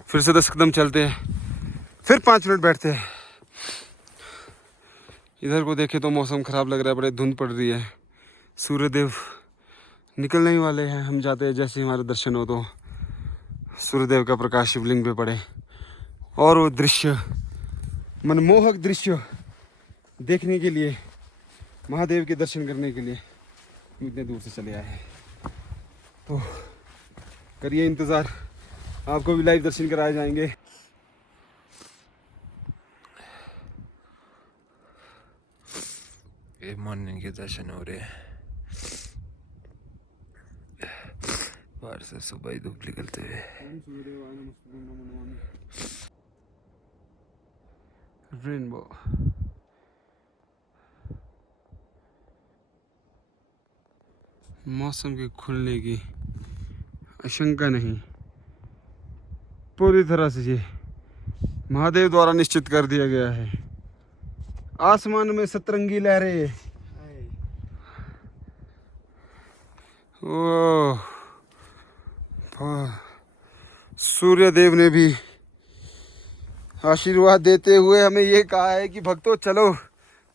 फिर से 10 कदम चलते हैं, फिर 5 मिनट बैठते हैं। इधर को देखे तो मौसम ख़राब लग रहा है, बड़े धुंध पड़ रही है। सूर्यदेव निकलने ही वाले हैं। हम जाते हैं जैसे हमारे दर्शन हो तो सूर्यदेव का प्रकाश शिवलिंग पे पड़े और वो दृश्य, मनमोहक दृश्य देखने के लिए, महादेव के दर्शन करने के लिए इतने दूर से चले आए हैं। तो करिए इंतज़ार, आपको भी लाइव दर्शन कराए जाएंगे। ये मॉर्निंग के दर्शन हो रहे हैं, बाहर से सुबह ही धूप निकलते हुए। रेनबो, मौसम के खुलने की आशंका नहीं, पूरी तरह से ये महादेव द्वारा निश्चित कर दिया गया है। आसमान में सतरंगी लहरें, ओह, सूर्यदेव ने भी आशीर्वाद देते हुए हमें ये कहा है कि भक्तों चलो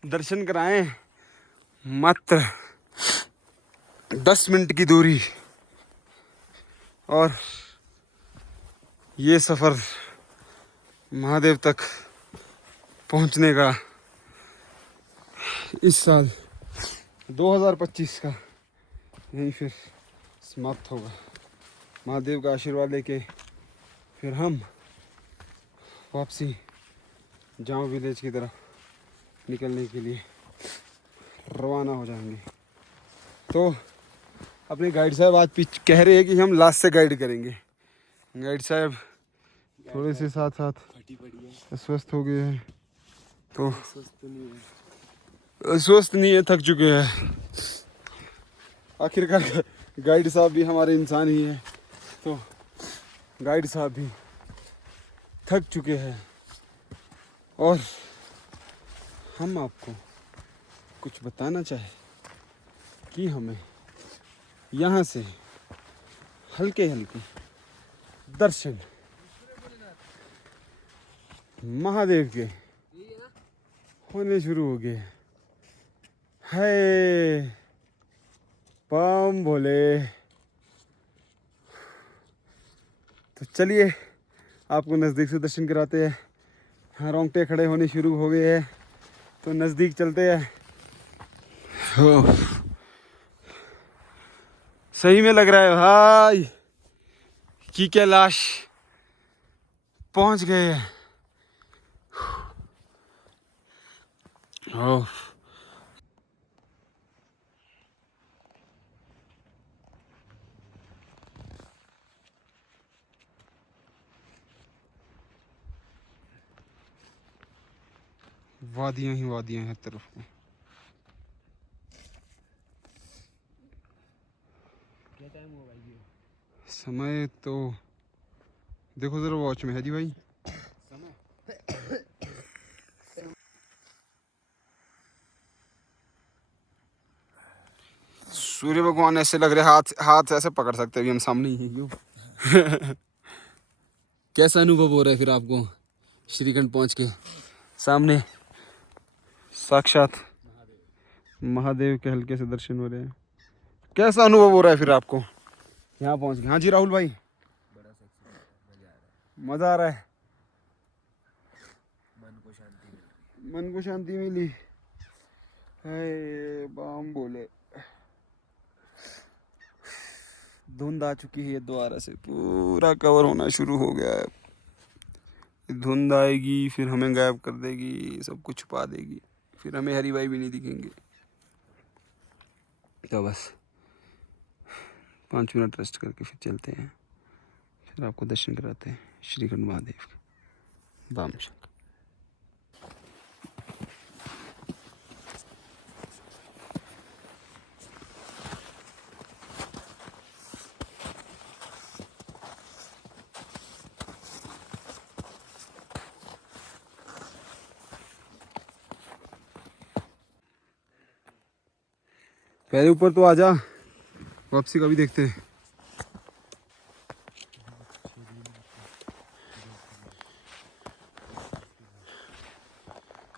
दर्शन कराएं। मात्र 10 मिनट की दूरी और ये सफ़र महादेव तक पहुंचने का इस साल 2025 का यहीं फिर समाप्त होगा। महादेव का आशीर्वाद लेके फिर हम वापसी जाऊं विलेज की तरफ निकलने के लिए रवाना हो जाएंगे। तो अपने गाइड साहब आज कह रहे हैं कि हम लास्ट से गाइड करेंगे। गाइड साहब थोड़े से साथ अस्वस्थ हो गए हैं, तो अस्वस्थ नहीं है, थक चुके हैं। आखिरकार गाइड साहब भी हमारे इंसान ही हैं, तो गाइड साहब भी थक चुके हैं और हम आपको कुछ बताना चाहे कि हमें यहाँ से हल्के हल्के दर्शन महादेव के होने शुरू हो गए। है बम भोले। तो चलिए आपको नज़दीक से दर्शन कराते हैं। हाँ, रोंगटे खड़े होने शुरू हो गए हैं, तो नज़दीक चलते हैं। सही में लग रहा है भाई कि कैलाश पहुंच गए हैं। ओह, वादियां ही वादियां हैं तरफ में। क्या टाइम हुआ भाई? ये समय तो देखो जरा वॉच में है जी भाई। सूर्य भगवान ऐसे लग रहे, हाथ हाथ ऐसे पकड़ सकते हैं, अभी हम सामने ही हैं। क्यों? कैसा अनुभव हो रहा है फिर आपको श्रीखंड पहुंच के? सामने साक्षात महादेव के हल्के से दर्शन हो रहे हैं। कैसा अनुभव हो रहा है फिर आपको यहाँ पहुंच के? हाँ जी राहुल भाई, मजा आ रहा है। मन को शांति मिली है। बम बोले। धुंध आ चुकी है, दोबारा से पूरा कवर होना शुरू हो गया है। धुंध आएगी फिर हमें गायब कर देगी, सब कुछ छुपा देगी, फिर हमें हरी भाई भी नहीं दिखेंगे। तो बस 5 मिनट रेस्ट करके फिर चलते हैं, फिर आपको दर्शन कराते हैं श्रीखंड महादेव के। बाम शंकर। पहले ऊपर तो आजा, वापसी का भी देखते हैं।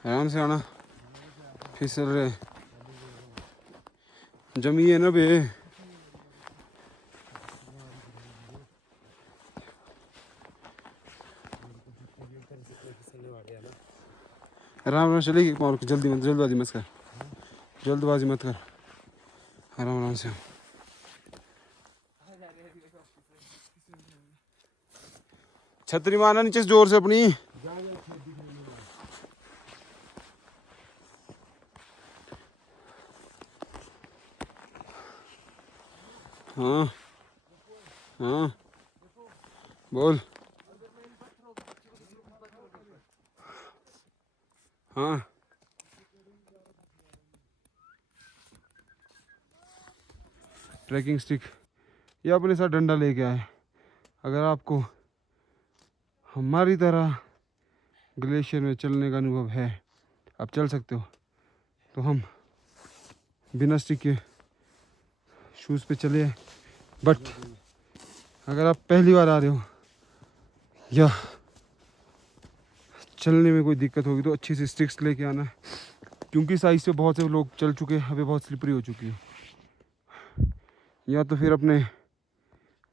आराम से आना, फिसल रहे जमी है ना बे। आराम आराम चलेगी, जल्दबाजी मत कर, जल्दबाजी मत कर, आराम आराम से। छतरी मारना नीचे से जोर से अपनी। हाँ हाँ बोल। हाँ ट्रैकिंग स्टिक ये अपने साथ डंडा लेके आए। अगर आपको हमारी तरह ग्लेशियर में चलने का अनुभव है, आप चल सकते हो, तो हम बिना स्टिक के शूज़ पे चले। बट अगर आप पहली बार आ रहे हो या चलने में कोई दिक्कत होगी, तो अच्छी सी स्टिक्स लेके आना, क्योंकि साइज से बहुत से लोग चल चुके हैं, हमें बहुत स्लिपरी हो चुकी है। या तो फिर अपने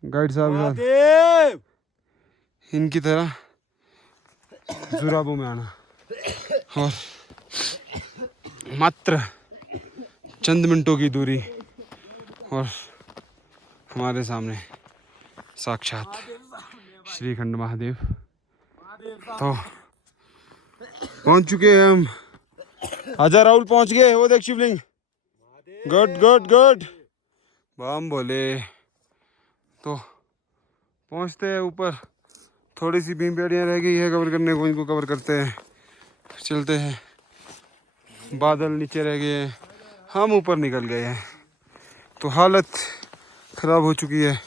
गाइड साहब इनकी तरह जुराबों में आना, और मात्र चंद मिनटों की दूरी और हमारे सामने साक्षात श्रीखंड महादेव। तो पहुंच चुके हैं हम। आजा राहुल, पहुंच गए। वो देख शिवलिंग। गुड गुड गुड, बम बोले। तो पहुंचते हैं ऊपर, थोड़ी सी भीम पेड़ियाँ रह गई है कवर करने को, इनको कवर करते हैं, चलते हैं। बादल नीचे रह गए हैं, हम ऊपर निकल गए हैं। तो हालत ख़राब हो चुकी है,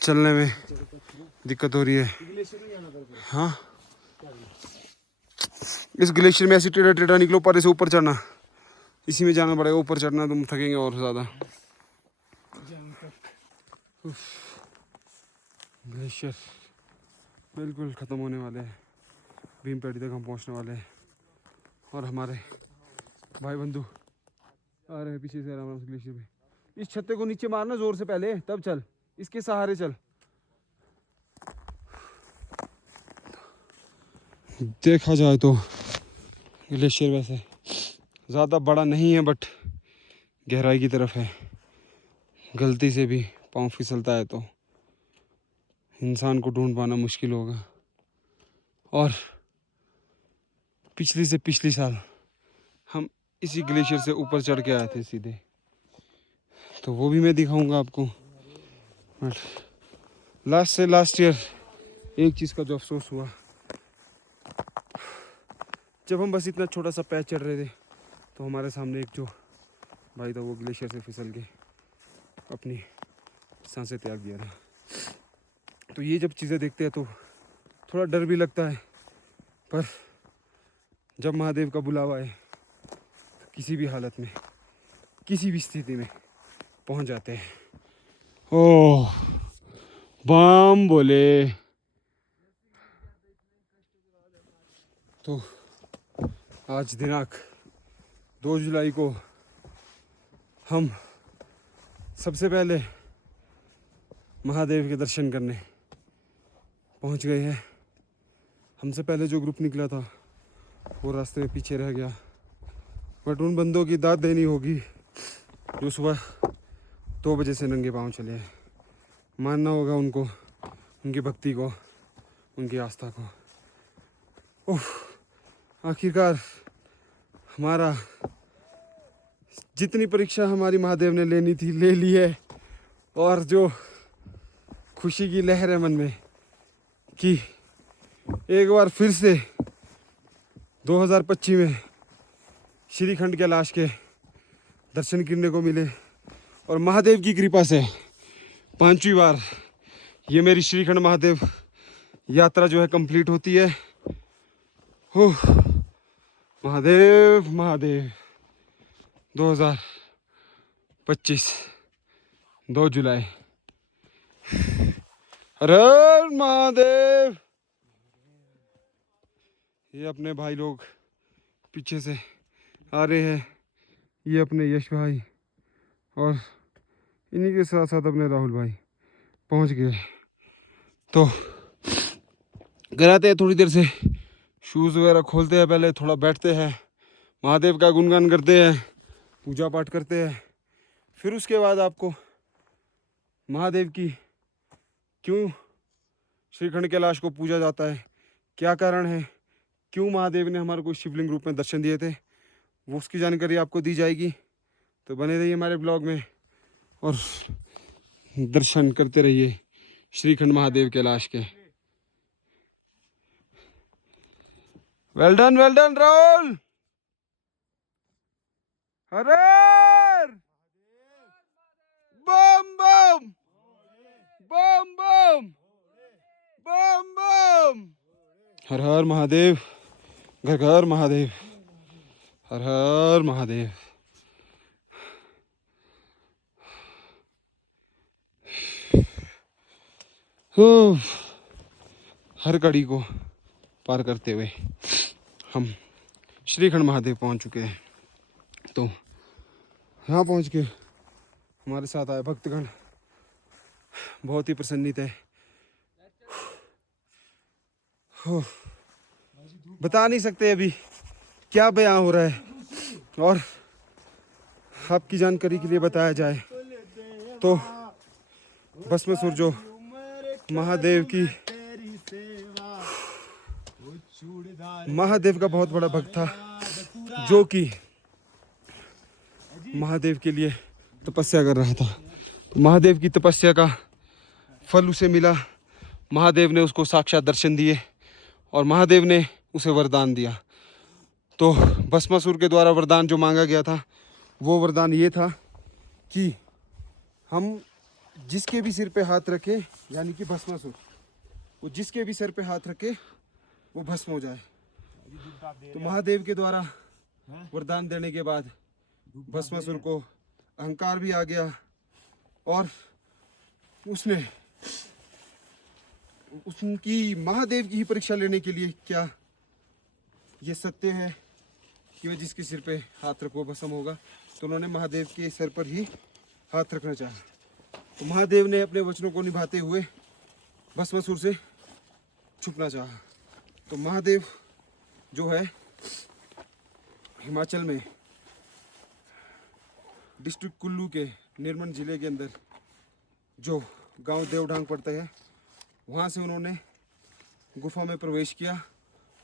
चलने में दिक्कत हो रही है। हाँ, इस ग्लेशियर में ऐसे टेढ़ा टेढ़ा निकलो, पर से ऊपर चढ़ना, इसी में जाना पड़ेगा। ऊपर चढ़ना तुम थकेंगे और ज़्यादा। ग्लेशियर बिल्कुल ख़त्म होने वाले हैं, भीमपेड़ी तक हम पहुंचने वाले हैं। और हमारे भाई बंधु आ रहे हैं पीछे से आराम से ग्लेशियर में। इस छत्ते को नीचे मारना जोर से पहले, तब चल, इसके सहारे चल। देखा जाए तो ग्लेशियर वैसे ज़्यादा बड़ा नहीं है, बट गहराई की तरफ है। गलती से भी पाँव फिसलता है तो इंसान को ढूंढ पाना मुश्किल होगा। और पिछली से पिछली साल हम इसी ग्लेशियर से ऊपर चढ़ के आए थे सीधे, तो वो भी मैं दिखाऊंगा आपको। बट लास्ट ईयर एक चीज़ का जो अफसोस हुआ, जब हम बस इतना छोटा सा पैच चढ़ रहे थे तो हमारे सामने एक जो भाई था वो ग्लेशियर से फिसल के अपनी सांसें त्याग दिया था। तो ये जब चीज़ें देखते हैं तो थोड़ा डर भी लगता है, पर जब महादेव का बुलावा है तो किसी भी हालत में, किसी भी स्थिति में पहुंच जाते हैं। ओह बम बोले। तो आज दिनांक 2 जुलाई को हम सबसे पहले महादेव के दर्शन करने पहुंच गए हैं। हमसे पहले जो ग्रुप निकला था वो रास्ते में पीछे रह गया, बट उन बंदों की दाद देनी होगी जो सुबह 2 बजे से नंगे पाँव चले हैं। मानना होगा उनको, उनकी भक्ति को, उनकी आस्था को। ओह, आखिरकार हमारा जितनी परीक्षा हमारी महादेव ने लेनी थी ले ली है। और जो खुशी की लहर है मन में कि एक बार फिर से 2025 में श्रीखंड कैलाश के दर्शन करने को मिले, और महादेव की कृपा से 5वीं बार ये मेरी श्रीखंड महादेव यात्रा जो है कंप्लीट होती है। हो महादेव महादेव 2025 2 जुलाई। हर हर महादेव। ये अपने भाई लोग पीछे से आ रहे हैं, ये अपने यश भाई और इन्हीं के साथ साथ अपने राहुल भाई पहुंच गए। तो कराते हैं थोड़ी देर से, शूज़ वगैरह खोलते हैं, पहले थोड़ा बैठते हैं, महादेव का गुणगान करते हैं, पूजा पाठ करते हैं। फिर उसके बाद आपको महादेव की क्यों श्रीखंड कैलाश को पूजा जाता है, क्या कारण है, क्यों महादेव ने हमारे को शिवलिंग रूप में दर्शन दिए थे, वो उसकी जानकारी आपको दी जाएगी। तो बने रहिए हमारे ब्लॉग में और दर्शन करते रहिए श्रीखंड महादेव कैलाश के। Well done Rahul. हर बम बम बम बम बम बम। हर हर महादेव, घर घर महादेव, हर हर महादेव। हर कड़ी को पार करते हुए हम श्रीखंड महादेव पहुंच चुके हैं। तो यहाँ पहुंच के हमारे साथ आए भक्तगण बहुत ही प्रसन्नित है। बता नहीं सकते अभी क्या बयां हो रहा है। और आपकी जानकारी के लिए बताया जाए तो भस्मासुर जो महादेव का बहुत बड़ा भक्त था, जो कि महादेव के लिए तपस्या कर रहा था। तो महादेव की तपस्या का फल उसे मिला, महादेव ने उसको साक्षात दर्शन दिए और महादेव ने उसे वरदान दिया। तो भस्मासुर के द्वारा वरदान जो मांगा गया था वो वरदान ये था कि हम जिसके भी सिर पे हाथ रखे, यानी कि भस्मासुर, वो जिसके भी सिर पे हाथ रखे वो भस्म हो जाए। तो महादेव के द्वारा वरदान देने के बाद भस्मासुर को अहंकार भी आ गया और उसने उनकी महादेव की ही परीक्षा लेने के लिए, क्या ये सत्य है कि वह जिसके सिर पे हाथ रखो भस्म होगा, तो उन्होंने महादेव के सिर पर ही हाथ रखना चाहा। तो महादेव ने अपने वचनों को निभाते हुए भस्मासुर से छुपना चाहा। तो महादेव जो है हिमाचल में डिस्ट्रिक्ट कुल्लू के निर्मल जिले के अंदर जो गांव देवढांग पड़ता है, वहां से उन्होंने गुफा में प्रवेश किया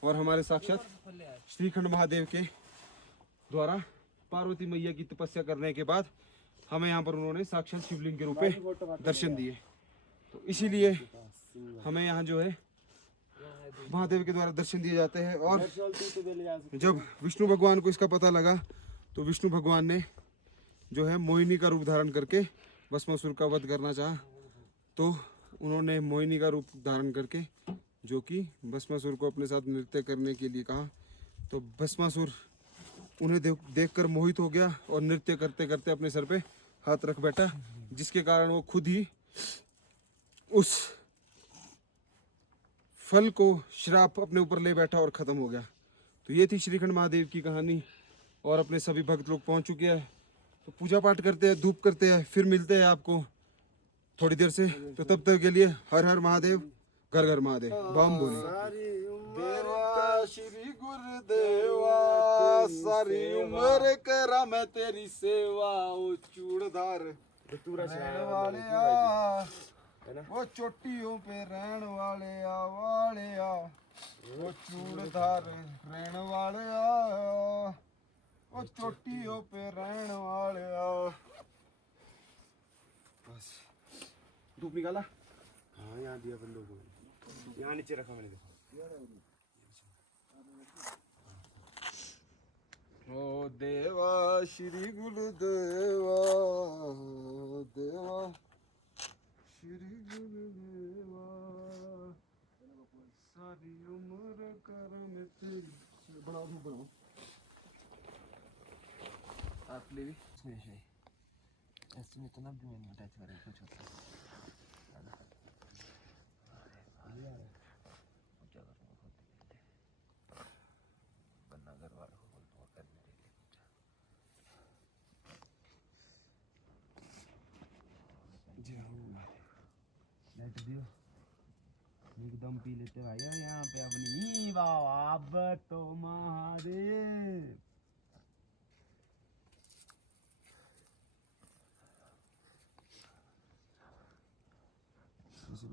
और हमारे साक्षात श्रीखंड महादेव के द्वारा पार्वती मैया की तपस्या करने के बाद हमें यहाँ पर उन्होंने साक्षात शिवलिंग के रूप में दर्शन दिए। तो इसीलिए हमें यहाँ जो है महादेव के द्वारा दर्शन दिए जाते हैं। और जब विष्णु भगवान को इसका पता लगा तो विष्णु भगवान ने जो है मोहिनी का रूप धारण करके भस्मासुर का वध करना चाहा। तो उन्होंने मोहिनी का रूप धारण करके जो कि भस्मासुर को अपने साथ नृत्य करने के लिए कहा। तो भस्मासुर उन्हें देखकर मोहित हो गया और नृत्य करते करते अपने सर पे हाथ रख बैठा, जिसके कारण वो खुद ही उस फल को श्राप अपने ऊपर ले बैठा और ख़त्म हो गया। तो ये थी श्रीखंड महादेव की कहानी। और अपने सभी भक्त लोग पहुंच चुके हैं, तो पूजा पाठ करते हैं, धूप करते हैं, फिर मिलते हैं आपको थोड़ी देर से। तो तब तक के लिए हर हर महादेव, घर घर महादेव, बम बोले। देवा श्री गुरुदेवा, सारी उम्र करा मैं तेरी सेवा। ओ चूड़दार वाले आ, वो चोटियों पे रहन वाले आ, वो चूड़दार रहन वाले आ, वो चोटियों पे रहन वाले आ। बस धूप निकाला। हाँ यहाँ दिया बंदों को, यहाँ नीचे रखा मैंने। देखो ओ देवा श्री गुरुदेवा, देवा श्री गुरुदेवा, सारी उम्र कर मैं तेरी। बनाओ धूप बनाओ। आप ले भी ऐसे में तो ना भी मैंने अटैच कर रहा कुछ होता है। एकदम पी लेते भाई यहाँ पे अपनी बाबा। अब तो महादेव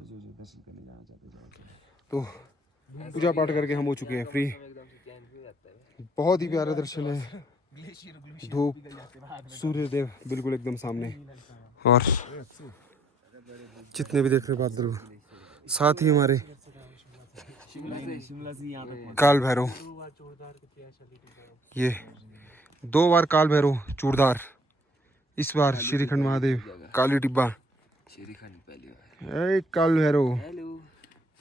जो दर्शन करने जाना चाहते हैं। तो पूजा पाठ करके हम हो चुके हैं फ्री। बहुत ही प्यारे दर्शन है, धूप, सूर्यदेव बिल्कुल एकदम सामने, और जितने भी देख रहे बादल, साथ ही हमारे काल भैरव, ये 2 बार काल भैरव चूड़दार, इस बार श्रीखंड महादेव काली टिब्बा, काल भैरव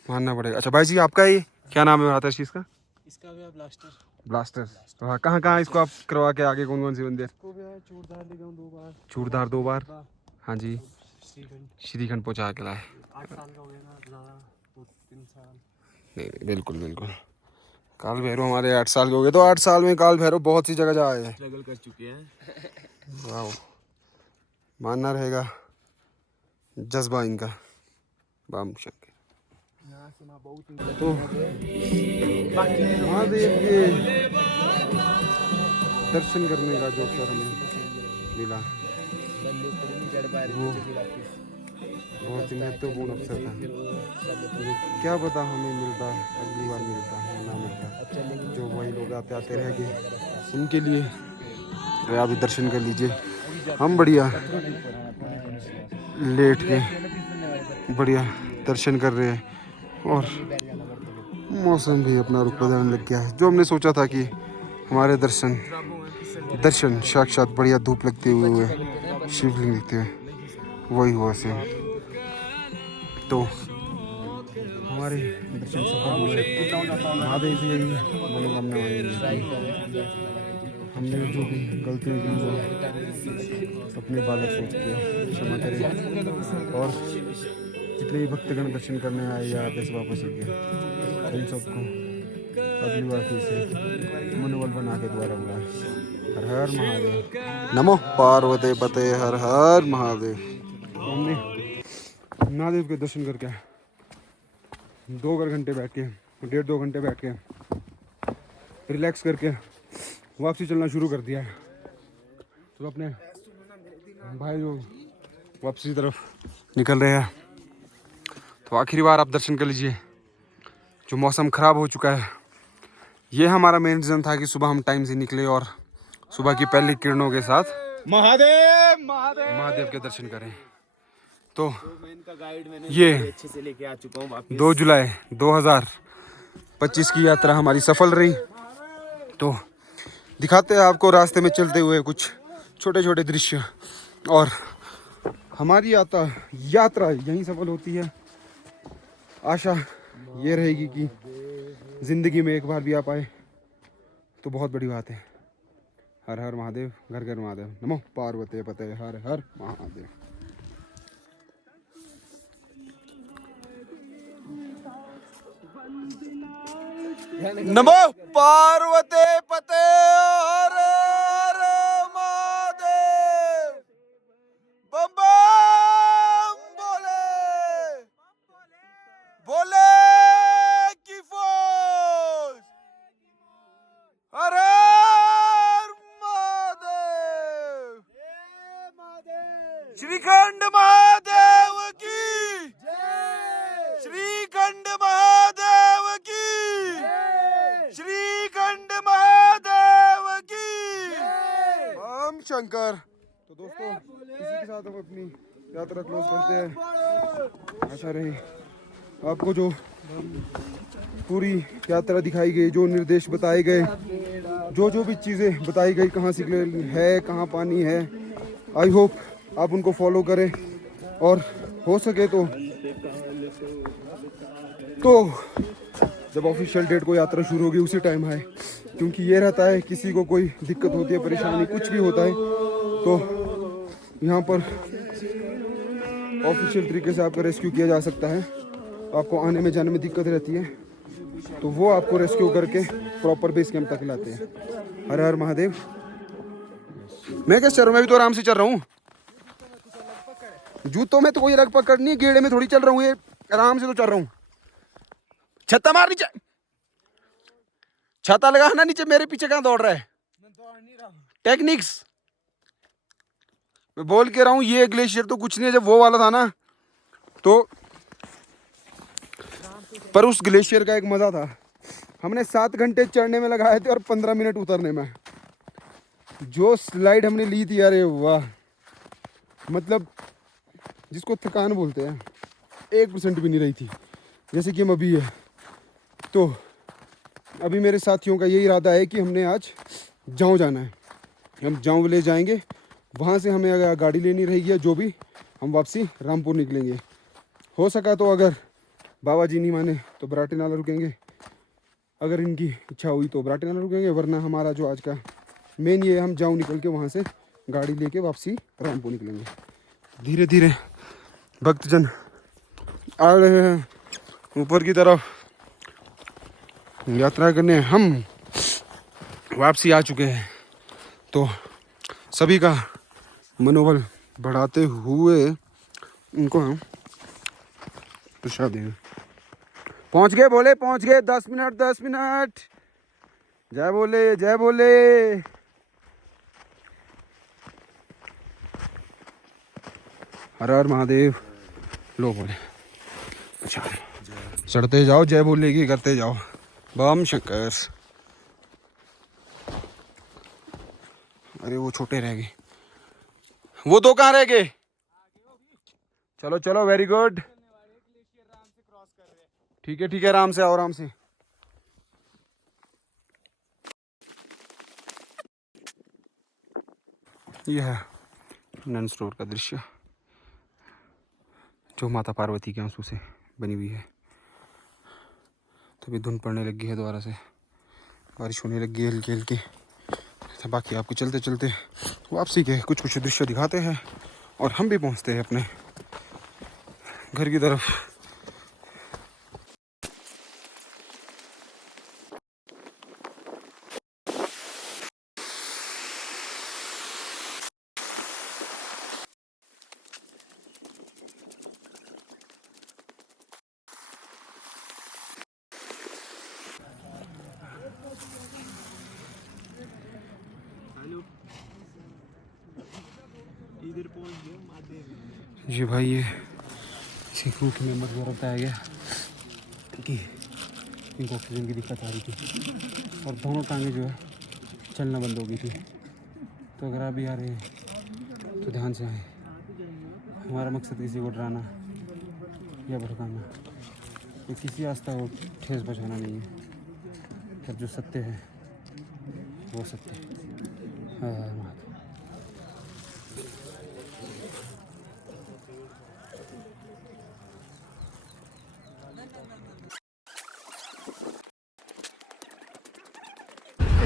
मानना पड़ेगा। अच्छा भाई जी, आपका ये क्या नाम है आता है इसका? इसका भी ब्लास्टर। ब्लास्टर। तो हाँ, कहाँ इसको आप करवा के आगे कौन कौन सी मंदिर? चूड़दार ले जाऊं 2 बार। चूड़दार 2 बार, हाँ जी। श्रीखंड पहुँचा के लाए। 8 साल का हो गया ना, ज़्यादा 2-3 साल। नहीं बिल्कुल बिल्कुल। काल भैरव हमारे 8 साल के हो गए, तो 8 साल में काल भैरव बहुत सी जगह जा आए हैं, स्ट्रगल कर चुके हैं। वाह, मानना रहेगा जज्बा इनका। बाम शंकर। तो महादेव के दर्शन करने का जो अवसर हमें मिला, वो बहुत ही महत्वपूर्ण अवसर था। मुझे क्या पता हमें मिलता, अगली बार मिलता है ना मिलता। जो वही लोग आते आते रह गए, उनके लिए आप भी दर्शन कर लीजिए। हम बढ़िया लेट के बढ़िया दर्शन कर रहे हैं, और मौसम भी अपना रुख बदलने लग गया है। जो हमने सोचा था कि हमारे दर्शन साक्षात बढ़िया धूप लगते हुए शिवलिंग दिखते हैं, वही हुआ से। तो हमारे दर्शन सफल हुए। महादेव जी यही मनोकामना मांगी, हमने जो भी गलतियाँ की वो अपने बालक सोच के क्षमा करें, और जितने भी भक्तगण दर्शन करने आए या आदेश वापस हो गए, उन सबको अगली बार फिर से मनोबल बना के दोबारा बुलाए। हर हर महादेव, नमो पार्वती पते, हर हर महादेव। हमने महादेव के दर्शन करके 2 घंटे बैठ के, 1.5-2 घंटे बैठ के रिलैक्स करके वापसी चलना शुरू कर दिया है। तो अपने भाई जो वापसी की तरफ निकल रहे हैं, तो आखिरी बार आप दर्शन कर लीजिए। जो मौसम ख़राब हो चुका है, ये हमारा मेन रीज़न था कि सुबह हम टाइम से निकले और सुबह की पहली किरणों के साथ महादेव के दर्शन करें। तो ये अच्छे से लेके आ चुका हूँ वापस। 2 जुलाई 2025 की यात्रा हमारी सफल रही। तो दिखाते हैं आपको रास्ते में चलते हुए कुछ छोटे छोटे दृश्य, और हमारी यात्रा यहीं सफल होती है। आशा ये रहेगी कि ज़िंदगी में एक बार भी आ पाए तो बहुत बड़ी बात है। हर हर महादेव, घर घर महादेव, नमो पार्वती पते, हर हर महादेव। नमो पार्वती पते, हर हर महादेव। बम बम बोले, बोले की फौज, हर हर महादेव। श्रीखंड महादेव की, श्रीखंड महादेव की, श्रीखंड महादेव की, ओम शंकर। तो दोस्तों, इसी के साथ हम अपनी यात्रा क्लोज करते हैं। आशा रही आपको जो पूरी यात्रा दिखाई गई, जो निर्देश बताए गए, जो भी चीज़ें बताई गई, कहाँ सिग्नल है, कहाँ पानी है, आई होप आप उनको फॉलो करें। और हो सके तो जब ऑफिशियल डेट को यात्रा शुरू होगी उसी टाइम आए, क्योंकि ये रहता है किसी को कोई दिक्कत होती है, परेशानी कुछ भी होता है, तो यहाँ पर ऑफिशियल तरीके से आपका रेस्क्यू किया जा सकता है। आपको आने में जाने में दिक्कत रहती है तो वो आपको रेस्क्यू करके प्रॉपर बेस कैंप तक लाते हैं। हर हर महादेव। मैं क्या चल रहा हूँ, मैं भी तो आराम से चल रहा हूँ। जूतों में तो कोई रग पकड़ नहीं, गेड़े में थोड़ी चल रहा हूँ, ये आराम से तो चल रहा हूँ। छत्ता मार नीचे, छाता लगा ना नीचे। मेरे पीछे कहाँ दौड़ रहा है? टेक्निक्स मैं बोल के रहा हूँ। ये ग्लेशियर तो कुछ नहीं है, जब वो वाला था ना तो, पर उस ग्लेशियर का एक मजा था। हमने 7 घंटे चढ़ने में लगाए थे और 15 मिनट उतरने में। जो स्लाइड हमने ली थी, अरे वाह, मतलब जिसको थकान बोलते हैं, 1% भी नहीं रही थी, जैसे कि हम अभी है। तो अभी मेरे साथियों का यही इरादा है कि हमने आज जाऊँ जाना है। हम जाऊँ ले जाएंगे, वहाँ से हमें अगर गाड़ी लेनी रहेगी या जो भी, हम वापसी रामपुर निकलेंगे। हो सका तो अगर बाबा जी नहीं माने तो बराटे नाला रुकेंगे, अगर इनकी इच्छा हुई तो बराटे नाला रुकेंगे, वरना हमारा जो आज का मेन ये, हम जाऊँ निकल के वहाँ से गाड़ी लेके वापसी रामपुर निकलेंगे। धीरे धीरे भक्तजन आ रहे हैं ऊपर की तरफ यात्रा करने। हम वापसी आ चुके हैं, तो सभी का मनोबल बढ़ाते हुए उनको हम प्रसाद देंगे। पहुंच गए, बोले पहुंच गए। 10 मिनट 10 मिनट। जय बोले, जय बोले। हर हर महादेव। लो बोले, चढ़ते जाओ, जय बोलेगी करते जाओ। बम शंकर। अरे वो छोटे रह गए, वो दो कहाँ रह गए? चलो चलो, वेरी गुड। ठीक है ठीक है, आराम से आओ, आराम से। ये है नन सरोवर का दृश्य जो माता पार्वती के आंसू से बनी हुई है। तभी धुंध पड़ने लगी है, दोबारा से बारिश होने लगी है हल्की हल्की। बाकी आपको चलते चलते वापसी के कुछ कुछ दृश्य दिखाते हैं और हम भी पहुंचते हैं अपने घर की तरफ। ये भाई ये सीखू के मेम्बर द्वारा बताया गया कि इनको ऑक्सीजन की दिक्कत आ रही थी और दोनों टांगे जो है चलना बंद हो गई थी। तो अगर आप भी आ रहे हैं तो ध्यान से आए। हमारा मकसद किसी को डराना या भड़काना या किसी आस्था को ठेस पहुँचाना नहीं है, पर जो सत्य है वो सत्य है।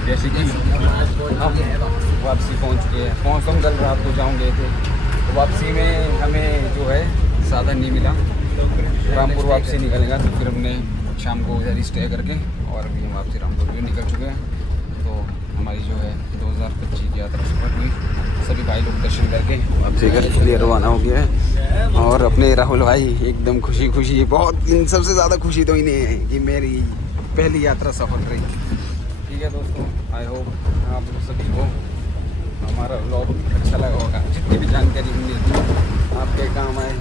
जैसे कि हम वापसी पहुंच चुके हैं। पहुंच हम कल रात को जाऊँगे थे, तो वापसी में हमें जो है साधन नहीं मिला। रामपुर वापसी निकलेगा तो फिर हमने शाम को उधर ही स्टे करके और अभी हम वापसी रामपुर भी निकल चुके हैं। तो हमारी जो है 2025 की यात्रा सफल हुई। सभी भाई लोग दर्शन करके वापसी घर के लिए रवाना हो गया है। और अपने राहुल भाई एकदम खुशी खुशी, बहुत सबसे ज़्यादा खुशी तो इन्हें है कि मेरी पहली यात्रा सफल रही। ठीक है दोस्तों, आई होप आप सभी को हमारा व्लॉग अच्छा लगा होगा। जितनी भी जानकारी हमने दी आपके काम आए।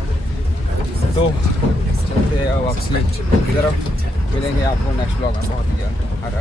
तो चलते हैं वापसी की तरफ, मिलेंगे आपको नेक्स्ट व्लॉग में। बहुत ही हर